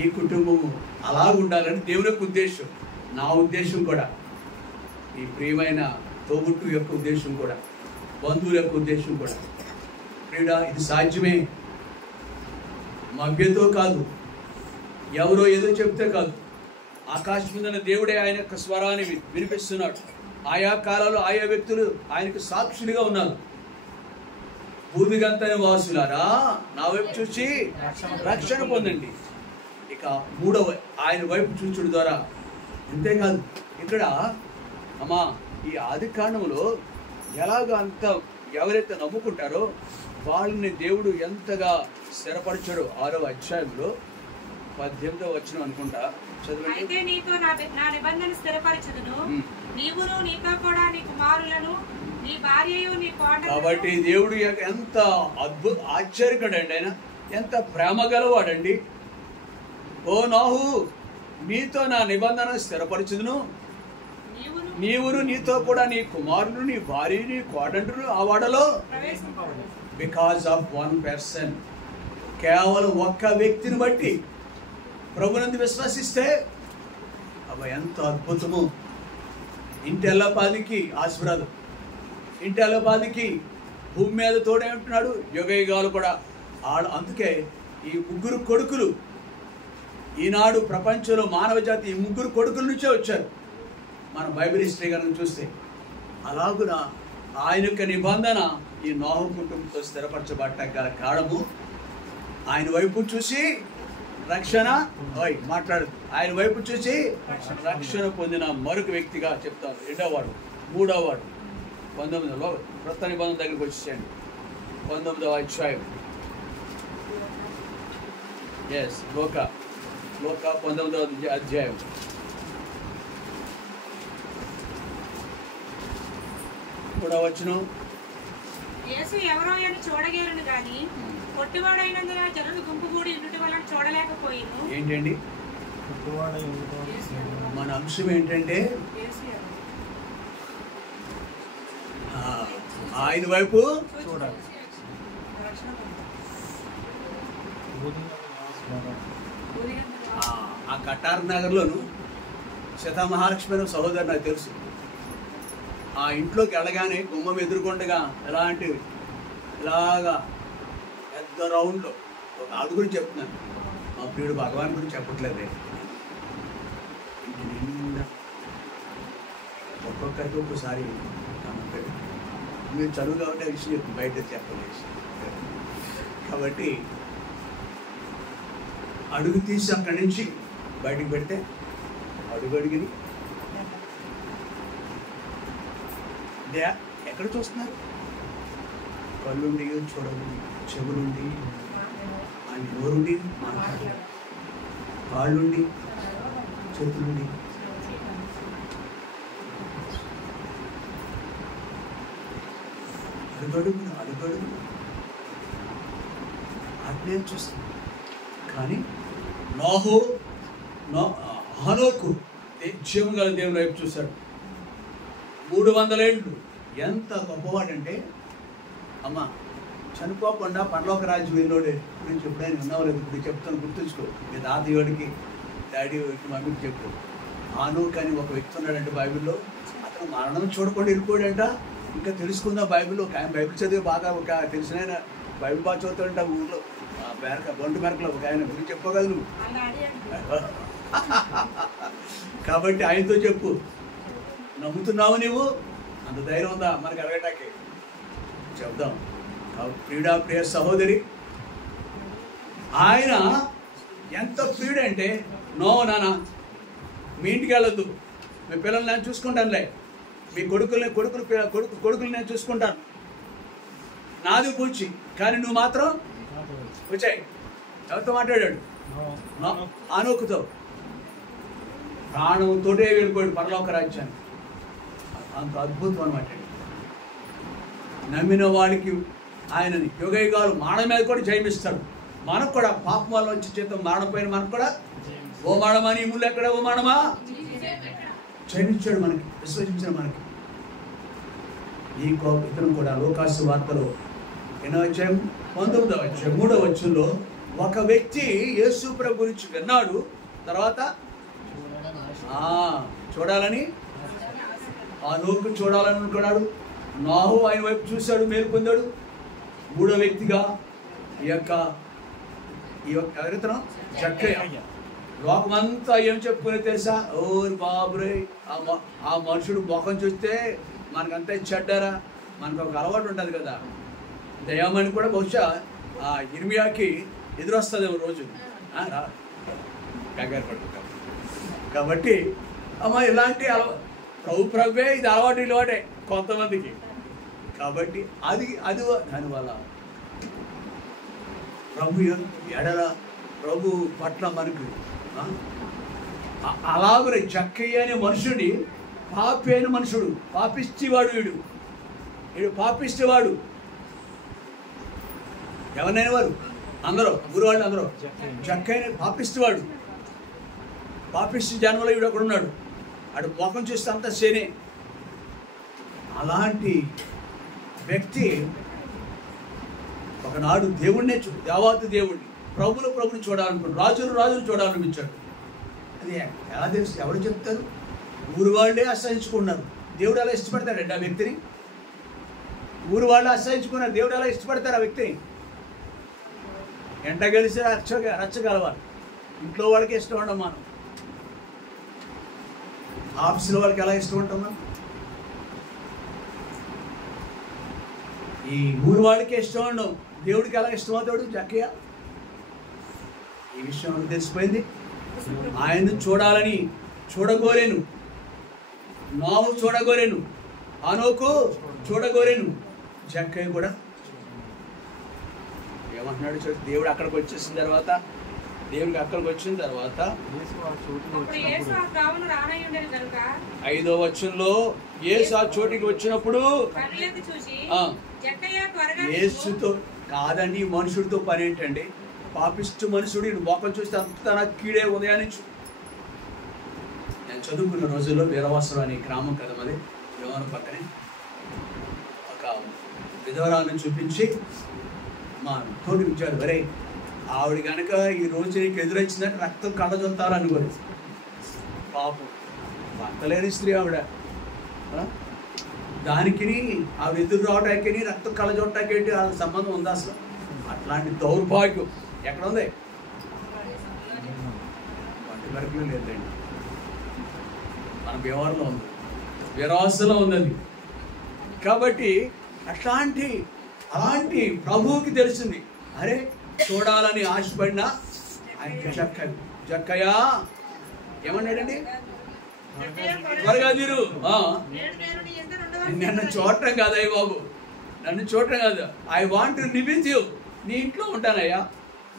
ఈ కుటుంబము అలాగుండాలని దేవుని యొక్క ఉద్దేశం, నా ఉద్దేశం కూడా, ఈ ప్రియమైన తోబుట్టు యొక్క ఉద్దేశం కూడా, బంధువుల యొక్క ఉద్దేశం కూడా. ప్రియుడా, ఇది సాధ్యమే. మభ్యతో కాదు, ఎవరో ఏదో చెప్తే కాదు. ఆకాశం మీద దేవుడే ఆయన యొక్క స్వరాన్ని వినిపిస్తున్నాడు. ఆయా కాలాలు ఆయా వ్యక్తులు ఆయనకు సాక్షులుగా ఉన్నారు. భూమిగంతని వాసులారా నా వైపు చూసి రక్షణ పొందండి. ఇక 3వ ఆయన వైపు చూచుడు ద్వారా. అంతేకాదు, ఇక్కడ అమ్మా ఈ ఆదికాండంలో ఎలాగ అంత ఎవరైతే నమ్ముకుంటారో వాళ్ళని దేవుడు ఎంతగా స్థిరపరిచాడో 6వ అధ్యాయంలో 18వ వచనం అనుకుంటా, చదవండి. అయితే నీతో నా నిబంధన స్థిరపరచుదును, నీవును నీతో కూడా నీ కుమారులను నీ భార్యయు నీ కోడలు. కాబట్టి దేవుడు ఎంత ఆశ్చర్యకడండి, ఆయన ఎంత ప్రేమ గలవాడండి. ఓ నోహు, నీతో నా నిబంధన స్థిరపరచుదును, నీవును నీతో కూడా నీ కుమారులు నీ భార్య నీ కోడంటును ఆ వాడలో. బికాస్ ఆఫ్ వన్ పర్సన్, కేవలం ఒక్క వ్యక్తిని బట్టి ప్రభునందు విశ్వసిస్తే అవి ఎంత అద్భుతము. ఇంటెల్లపాదికి ఆశీర్వాదం, ఇంటెల్లపాదికి భూమి మీద తోడే ఉంటున్నాడు యుగయుగాలు కూడా. అందుకే ఈ ముగ్గురు కొడుకులు ఈనాడు ప్రపంచంలో మానవ జాతి ఈ ముగ్గురు కొడుకుల నుంచే వచ్చారు. మన బైబిల్ హిస్టరీ కనుక చూస్తే అలాగున ఆయన యొక్క నిబంధన ఈ నోహు కుటుంబంతో స్థిరపరచబడటానికి గల కారణము ఆయన వైపు చూసి రక్షణ మాట్లాడదు, ఆయన వైపు చూసి రక్షణ పొందిన మరొక వ్యక్తిగా చెప్తారు. రెండవవాడు, మూడవవాడు 19లో క్రొత్త నిబంధన దగ్గరికి వచ్చేయండి. 19వ అధ్యాయం, లోక 19వ అధ్యాయం. వచనం, యేసు ఎవరో అని చూడగేరును గాని పొట్టివాడైనందున జనులు గుంపుగూడి ఉండుట వలన చూడలేకపోయిను. ఏంటండి మన అంశం ఏంటంటే ఆయన వైపు చూడాలి. ఆ కటార్ నగర్లోను సీతామహాలక్ష్మి అనే సహోదరు నాకు తెలుసు. ఆ ఇంట్లోకి వెళ్ళగానే గుమ్మం ఎదుర్కొండగా ఇలాగా పెద్ద రౌండ్లో ఒక ఆడు గురించి చెప్తున్నాను, మా ప్రియుడు భగవాన్ గురించి చెప్పట్లేదే. నిండా ఒక్కొక్కరికి ఒక్కసారి మీరు చదువు కాబట్టి ఆ విషయం చెప్పి బయట చెప్పలేదు. కాబట్టి అడుగు తీసి అక్కడి నుంచి బయటికి పెడితే అడుగు అడిగిని ఎక్కడ చూస్తున్నారు? కళ్ళుండి చూడండి, చెవులుండి ఆయన నోరుండి మాట్లాడాలి, కాళ్ళుండి చేతులుండి. అడుగడుగును ఆజ్ఞలు చూస్తుంది. కానీ హనోకు జీవం గల దేవుని వైపు చూశాడు. 300 ఏళ్ళు. ఎంత గొప్పవాడంటే, అమ్మ చనిపోకుండా పరలోక రాజ్యం వెళ్ళోడే గురించి ఎప్పుడైనా ఉన్నావు లేదు, ఇప్పుడు చెప్తాను గుర్తుంచుకో. మీ తాతయ్యోడికి డాడీ మమ్మీకి చెప్పు. హనోకు అని ఒక వ్యక్తి ఉన్నాడంటే బైబిల్లో, అతను మరణం చూడకుండా వెళ్ళిపోయాడంట. ఇంకా తెలుసుకుందాం బైబిల్. ఒక ఆయన బైబిల్ చదివి బాగా ఒక తెలిసిన బైబిల్ బాగా చదువుతాడంట ఊళ్ళో. బొంటు మెరకలో ఒక ఆయన గురించి చెప్పగలరు. కాబట్టి ఆయనతో చెప్పు, నమ్ముతున్నావు నీవు? అంత ధైర్యం ఉందా మనకు అడగటానికి? చెప్దాం. ప్రియ సహోదరి, ఆయన ఎంత ప్రియుడంటే, నాన్న మీ ఇంటికి వెళ్ళొద్దు, మీ పిల్లల్ని నేను చూసుకుంటానులే, మీ కొడుకులు నేను చూసుకుంటాను, నాది పూచి, కానీ నువ్వు మాత్రం వచ్చాయి. ఎవరితో మాట్లాడాడు? హనోకుతో. ప్రాణంతోటే వెళ్ళిపోయాడు పరలోక రాజ్యాన్ని. అంత అద్భుతం అనమాట. నమ్మిన వాడికి ఆయనని యుగయుగాలు మానవ మీద కూడా జయమిస్తాడు. మనకు కూడా పాపం వల్ల వచ్చి చేత మానపోయిన మనకు కూడా ఓ మానమా నీ ముళ్ళు ఎక్కడ, ఓ మానమా జయమిచ్చాడు మనకి, విశ్వసించిన మనకి. ఈ ఇతను కూడా లోకాసు వార్తలో 8వ అధ్యాయం 19వ అధ్యాయం 3వ వచనంలో ఒక వ్యక్తి యేసు ప్రభు గురించి విన్నాడు. తర్వాత చూడాలని హనోకు చూడాలని అనుకున్నాడు. నోహు ఆయన వైపు చూశాడు, మేలు పొందాడు. 3వ వ్యక్తిగా ఈ యొక్క ఎవరితనం జక్కయ్య. లోకమంతా ఏం చెప్పుకునే తెలుసా? ఓరి బాబురే, ఆ మనుషుడు ముఖం చూస్తే మనకంతా చెడ్డారా? మనకు ఒక అలవాటు ఉంటుంది కదా, దయామని కూడా బహుశా ఆ ఇర్మియాకి ఎదురొస్తుందేమో రోజు కంగారు పడుతుంటాం. కాబట్టి అమ్మ ఇలాంటి ప్రభువే ఇది అలవాటే కొంతమందికి. కాబట్టి అది దానివల్ల ప్రభు ఎడల ప్రభు పట్ల మనకు అలాగే జక్కయ్య అనే మనుషుడి పాపి అయిన మనుషుడు, పాపిష్టివాడు, వీడు పాపిష్టివాడు. ఎవరినైనా వారు అందరూ గురువాళ్ళు అందరూ జక్కయ్య పాపిష్టివాడు, పాపిష్టి జన్మలో వీడు ఒకడు ఉన్నాడు. ఆడు ముఖం చూస్తే అంతా శనే. అలాంటి వ్యక్తి ఒకనాడు దేవుణ్ణే దేవాతి దేవుడిని ప్రభుని చూడాలనుకున్నాడు, రాజును చూడాలనిపించాడు. అది ఎలా తెలుసు? ఎవరు చెప్తారు? ఊరు వాళ్ళే అసహించుకున్నారు. దేవుడు ఎలా ఇష్టపడతాడండి ఆ వ్యక్తిని? ఊరు వాళ్ళు అసహించుకున్నారు. దేవుడు ఎలా ఇష్టపడతారు ఆ వ్యక్తిని? ఎంట గెలిచి రచ్చగలవాలి. ఇంట్లో వాళ్ళకి ఇష్టం ఉంటాం మనం, ఆఫీసులో వాళ్ళకి ఎలా ఇష్టం ఉంటాం మనం, ఈ ఊరు వాళ్ళకి ఇష్టం ఉండవు. దేవుడికి ఎలా ఇష్టం అవుతాడు జక్కయ్య? ఈ విషయం తెలిసిపోయింది. ఆయన్ని చూడాలని చూడగోరేను, నావు చూడగోరేను, అనోకు చూడగోరేను, జక్కయ్య కూడా ఏమంటున్నాడు చూడు. దేవుడు అక్కడికి వచ్చిన తర్వాత, దేవుడికి అక్కడికి వచ్చిన తర్వాత 5వ వచనంలో యేసు ఆ చోటికి వచ్చినప్పుడు యేసుతో కాదండి, ఈ మనుషుడితో పని ఏంటండి? పాపిష్టి మనుషుడు మొక్కలు చూస్తే అంత నాకు కీడే ఉదయాన్నించు. నేను చదువుకున్న రోజుల్లో వీరవాసరం అనే గ్రామం కదా మరి, విమానం పక్కనే ఒక విధవరాలను చూపించి మా తోటి ఉంచాడు. వరే ఆవిడ కనుక ఈ రోజు నీకు ఎదురొచ్చిందంటే రక్తం కళ్ళజొత్తారు అనుకోరు. పాపం భర్తలేని స్త్రీ ఆవిడ. దానికి ఆవిడ ఎదురు రావటానికి రక్తం కళ్ళజొట్టాకేంటి వాళ్ళ సంబంధం ఉందా అసలు? అట్లాంటి దౌర్భాగ్యం ఎక్కడ ఉంది? వంటి వరకు లేదండి, మన వ్యవహారంలో ఉంది, విరాసలో ఉన్నది. కాబట్టి అలాంటి ప్రభువుకి తెలిసింది. అరే చూడాలని ఆశపడిన జక్కయ్య ఏమన్నాడండి? త్వరగా తీరు, నన్ను చూడటం కాదయ్య బాబు, నన్ను చూడటం కాదు. I want to live with you. నీ ఇంట్లో ఉంటానయ్యా,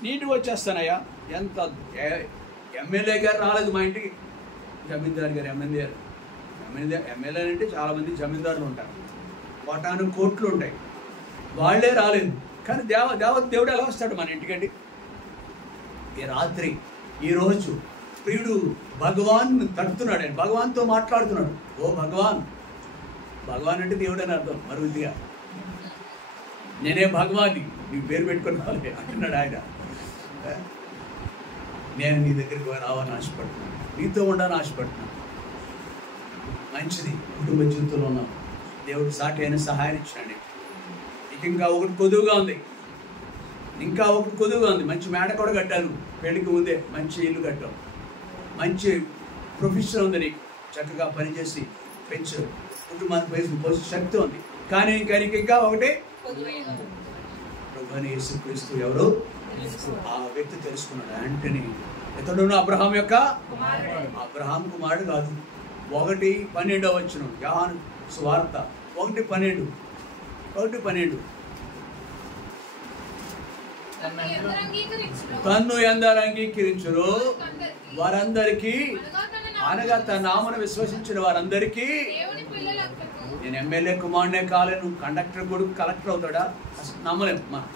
నీ ఇంటికి వచ్చేస్తానయ్యా. ఎంత ఎమ్మెల్యే గారు రాలేదు మా ఇంటికి, జమీందారు గారు ఎమ్మెల్యే అంటే చాలామంది జమీందారులు ఉంటారు, కోటాను కోట్లు ఉంటాయి, వాళ్ళే రాలేదు. కానీ దేవుడు ఎలా వస్తాడు మన ఇంటికండి? ఈ రాత్రి ఈరోజు ప్రియుడు భగవాన్ తడుతున్నాడు, ఆయన భగవాన్తో మాట్లాడుతున్నాడు. ఓ భగవాన్ అంటే దేవుడు అని అర్థం. మరుదిగా నేనే భగవాన్ని, నీకు పేరు పెట్టుకుని అంటున్నాడు ఆయన. నేను నీ దగ్గరికి రావాలని ఆశపడుతున్నాను, నీతో ఉండాలని ఆశపడుతున్నాను. మంచిది, కుటుంబ జీవితంలో ఉన్నాం, దేవుడు సాటి అయిన సహాయం ఇచ్చాడు. ఇంకా ఒకటి కొదువుగా ఉంది, మంచి మేడ కూడా కట్టాను, పెళ్లికి ముందే మంచి ఇల్లు కట్టాను, మంచి ప్రొఫెషన్ ఉంది, నీకు చక్కగా పనిచేసి పెంచు, కుటుంబానికి పోషణ శక్తి ఉంది. కానీ ఇంకా ఒకటి, ప్రభువైన యేసుక్రీస్తు ఎవరు? ఆ వ్యక్తి తెలుసుకున్నాడు. యాంటనీ ఇతడును అబ్రహాం కుమారుడు కాదు. 1:12 వచనం యోహాను సువార్త 1:12. తన్ను ఎందరు అంగీకరించును వారందరికీ, అనగా తన నామను విశ్వసించిన వారందరికీ. నేను ఎమ్మెల్యే కుమారుడే కాలేను, కండక్టర్ కొడుకు కలెక్టర్ అవుతాడా? అసలు నమ్మలేము మనం.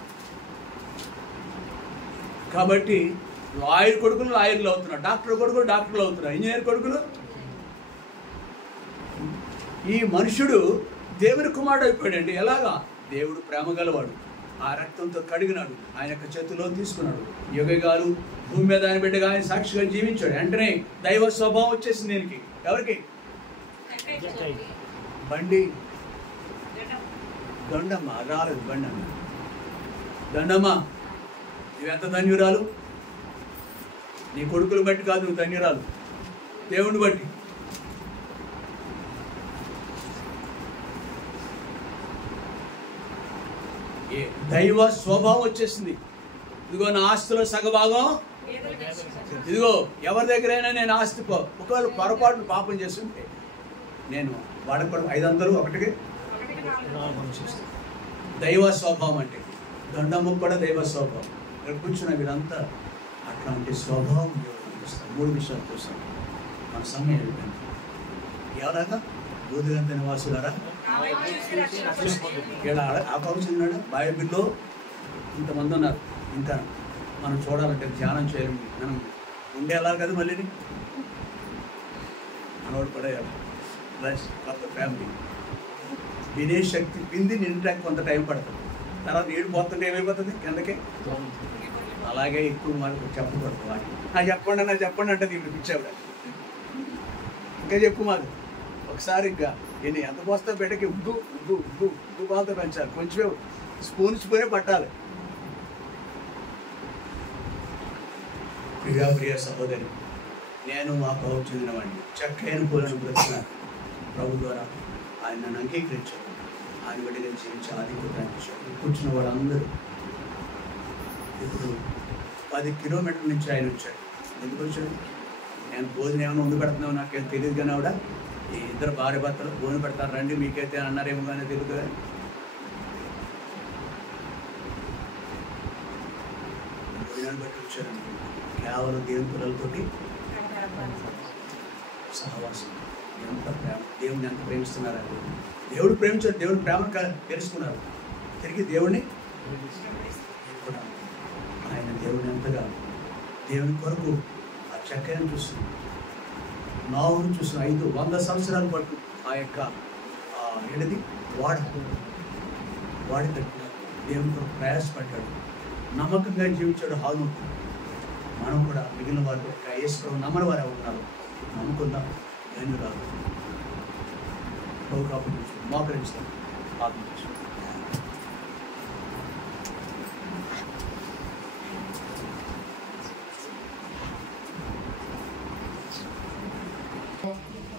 కాబట్టి లాయర్ కొడుకులు లాయర్లు అవుతున్నారు, డాక్టర్ కొడుకులు డాక్టర్లు అవుతున్నారు, ఇంజనీర్ కొడుకులు. ఈ మనుషుడు దేవుని కుమారుడు అయిపోయాడండి. ఎలాగా? దేవుడు ప్రేమ గలవాడు, ఆ రక్తంతో కడిగినాడు, ఆయన యొక్క చేతిలో తీసుకున్నాడు. యుగగాలు భూమి మీద ఆయన బిడ్డగా ఆయన సాక్షిగా జీవించాడు. వెంటనే దైవ స్వభావం వచ్చేసింది దీనికి. ఎవరికి? బండి దొండమ్మ రాలేదు, బండమ్మ దండమ్మ, నువ్వెంత ధన్యురాలు. నీ కొడుకులు బట్టి కాదు నువ్వు ధన్యురాలు, దేవుని బట్టి. దైవ స్వభావం వచ్చేసింది. ఇదిగో నా ఆస్తిలో సగభాగం, ఇదిగో ఎవరి దగ్గరైనా నేను ఆస్తి ఒకవేళ పొరపాటును పాపం చేస్తుంటే నేను వాళ్ళకి కూడా 500 ఒకటికి దైవ స్వభావం. అంటే దొండమ్మ కూడా దైవ స్వభావం. ఇక్కడ కూర్చున్న వీరంతా అట్లాంటి స్వభావం దేవుడు అనిపిస్తాడు. 3 విషయాలు చూస్తాం. మన సమయం అయిపోయింది. ఎవరాగా బోధిగంత నివాసులారా ఇక్కడ ఆపవచ్చున్నాడు. బైబిల్లో ఇంతమంది ఉన్నారు. ఇంకా మనం చూడాలంటే ధ్యానం చేయలేము. మనం ఉండేలా కదా మళ్ళీ మనోడు పడేయాలి. ప్లస్ కొత్త ఫ్యామిలీ వినే శక్తి పిండి నిండటానికి కొంత టైం పడుతుంది. తర్వాత ఏడు పోతుంటే ఏమైపోతుంది కిందకే. అలాగే ఎక్కువ మనకు చెప్పకూడదు. వాటి నాకు చెప్పండి అంటే ఇప్పుడు పిచ్చావు. ఇంకా చెప్పు మాకు ఒకసారి ఇంకా ఎన్ని ఎంత పోస్తా బిడ్డకి ఉగ్గు బాగా పెంచాలి. కొంచెం స్పూనే పట్టాలి. ప్రియ సహోదరి, నేను మా ప్రభు చెందినవాడిని. చక్కైన పూలను బ్రతుకున్నాను. ప్రభు ద్వారా ఆయన నన్ను అంగీకరించాడు. ఆయన బట్టి నేను జీవించి ఆధిక్యతను కూర్చున్న వాళ్ళందరూ ఇప్పుడు 10 కిలోమీటర్ల నుంచి ఆయన వచ్చాడు. ఎందుకు వచ్చాడు? నేను భోజనం ఏమైనా ఉండి పెడుతున్నావు నాకేం తెలియదు. కానీ ఆవిడ ఈ ఇద్దరు భార్య భర్తలు భోజనం పెడతారు రండి మీకైతే అన్నారేమో కానీ తెలియదు. కానీ భోజనాన్ని బట్టి వచ్చారు. కేవలం దేవుని పిల్లలతోటి సహవాసం. ఎంత ప్రేమ! దేవుడిని ఎంత ప్రేమిస్తున్నారు. దేవుడు ప్రేమించారు. దేవుని ప్రేమను తెలుసుకున్నారు. తిరిగి దేవుడిని కూడా ఆయన దేవుని ఎంతగా దేవుని కొరకు ఆ చక్కని చూస్తున్నాం. నావును చూసిన 500 సంవత్సరాల పాటు ఆ యొక్క ఏంటిది వాడి తట్టిన దేవుని కొరకు ప్రయాసపడ్డాడు. నమ్మకంగా జీవించాడు. హానుకు మనం కూడా మిగిలిన వారి యొక్క యేసు నమ్మని వారు ఉన్నారు. నమ్ముకుందాం. ధన్యవాదాలు. మోకరించుతాం. ఆత్మహత్య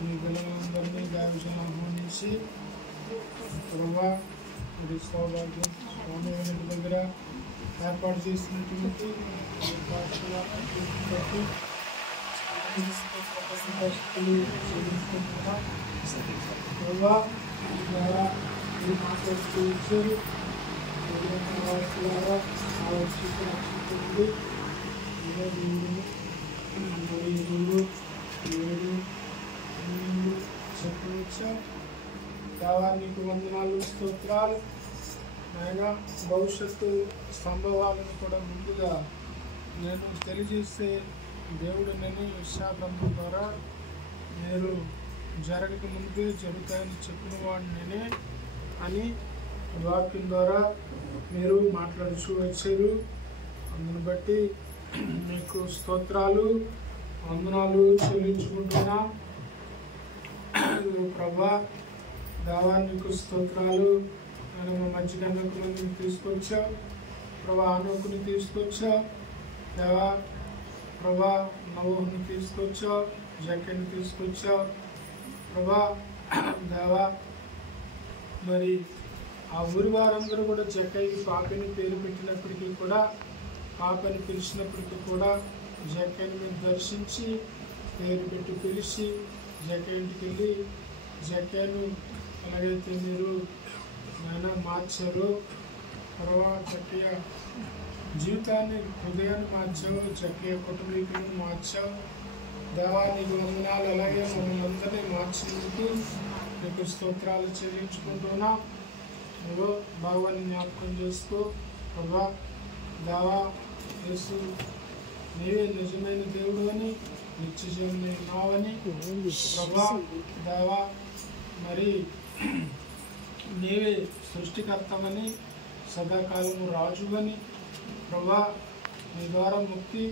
మీ పిల్లలందరినీ దావిని ఆహ్వానించి ప్రభా మరి సౌభాగ్యం స్వామి దగ్గర ఏర్పాటు చేసినటువంటి ప్రభా ద్వారా మీరు మాట్లాడుతూ ఇచ్చారు. ఆలోచించుకుంటుంది చెప్పవచ్చా? దేవా నీకు వందనాలు, స్తోత్రాలు. ఆయన భవిష్యత్తు సంభవాలను కూడా ముందుగా నేను తెలియజేసే దేవుడు నేను యెషయా ద్వారా మీరు జరగక ముందే జరుగుతాయని చెప్పిన వాడిని నేనే అని వాక్యం ద్వారా మీరు మాట్లాడుతూ వచ్చారు. అందుని బట్టి మీకు స్తోత్రాలు, వందనాలు చెల్లించుకుంటున్నా. ప్రభా దేవా నీకు స్తోత్రాలు. నేను మా మధ్యకన్నకులను తీసుకొచ్చావు ప్రభా. ఆనోకుని తీసుకొచ్చావు దేవా. ప్రభా నవోహుని తీసుకొచ్చావు. జక్కని తీసుకొచ్చావు ప్రభా దేవా. మరి ఆ ఊరి వారందరూ కూడా జక్కయ్యకి పాపని పేరు పెట్టినప్పటికీ కూడా, పాపని పిలిచినప్పటికీ కూడా జక్కయ్యని మీరు దర్శించి పేరు పెట్టి పిలిచి జక్కయ్య ఇంటికి వెళ్ళి జక్కయ్యను ఎలాగైతే మీరు నాయన మార్చారో ప్రభా, జక్కయ్య జీవితాన్ని హృదయాన్ని మార్చావు. జక్కయ్య కుటుంబీకులను మార్చావు దేవా. నీకు వందనాలు. అలాగే మమ్మల్ని అందరినీ మార్చినందుకు నీకు స్తోత్రాలు చెల్లించుకుంటున్నా. నువ్వు భావాన్ని జ్ఞాపకం చేసుకో ప్రభా దేవా. యేసు నీవే నిజమైన దేవుడు అని, నిత్య జీవన నావని ప్రభా దేవా. మరి నీవే సృష్టికర్తమని, సదాకాలము రాజువని ప్రభా. నీ ద్వారా ముక్తి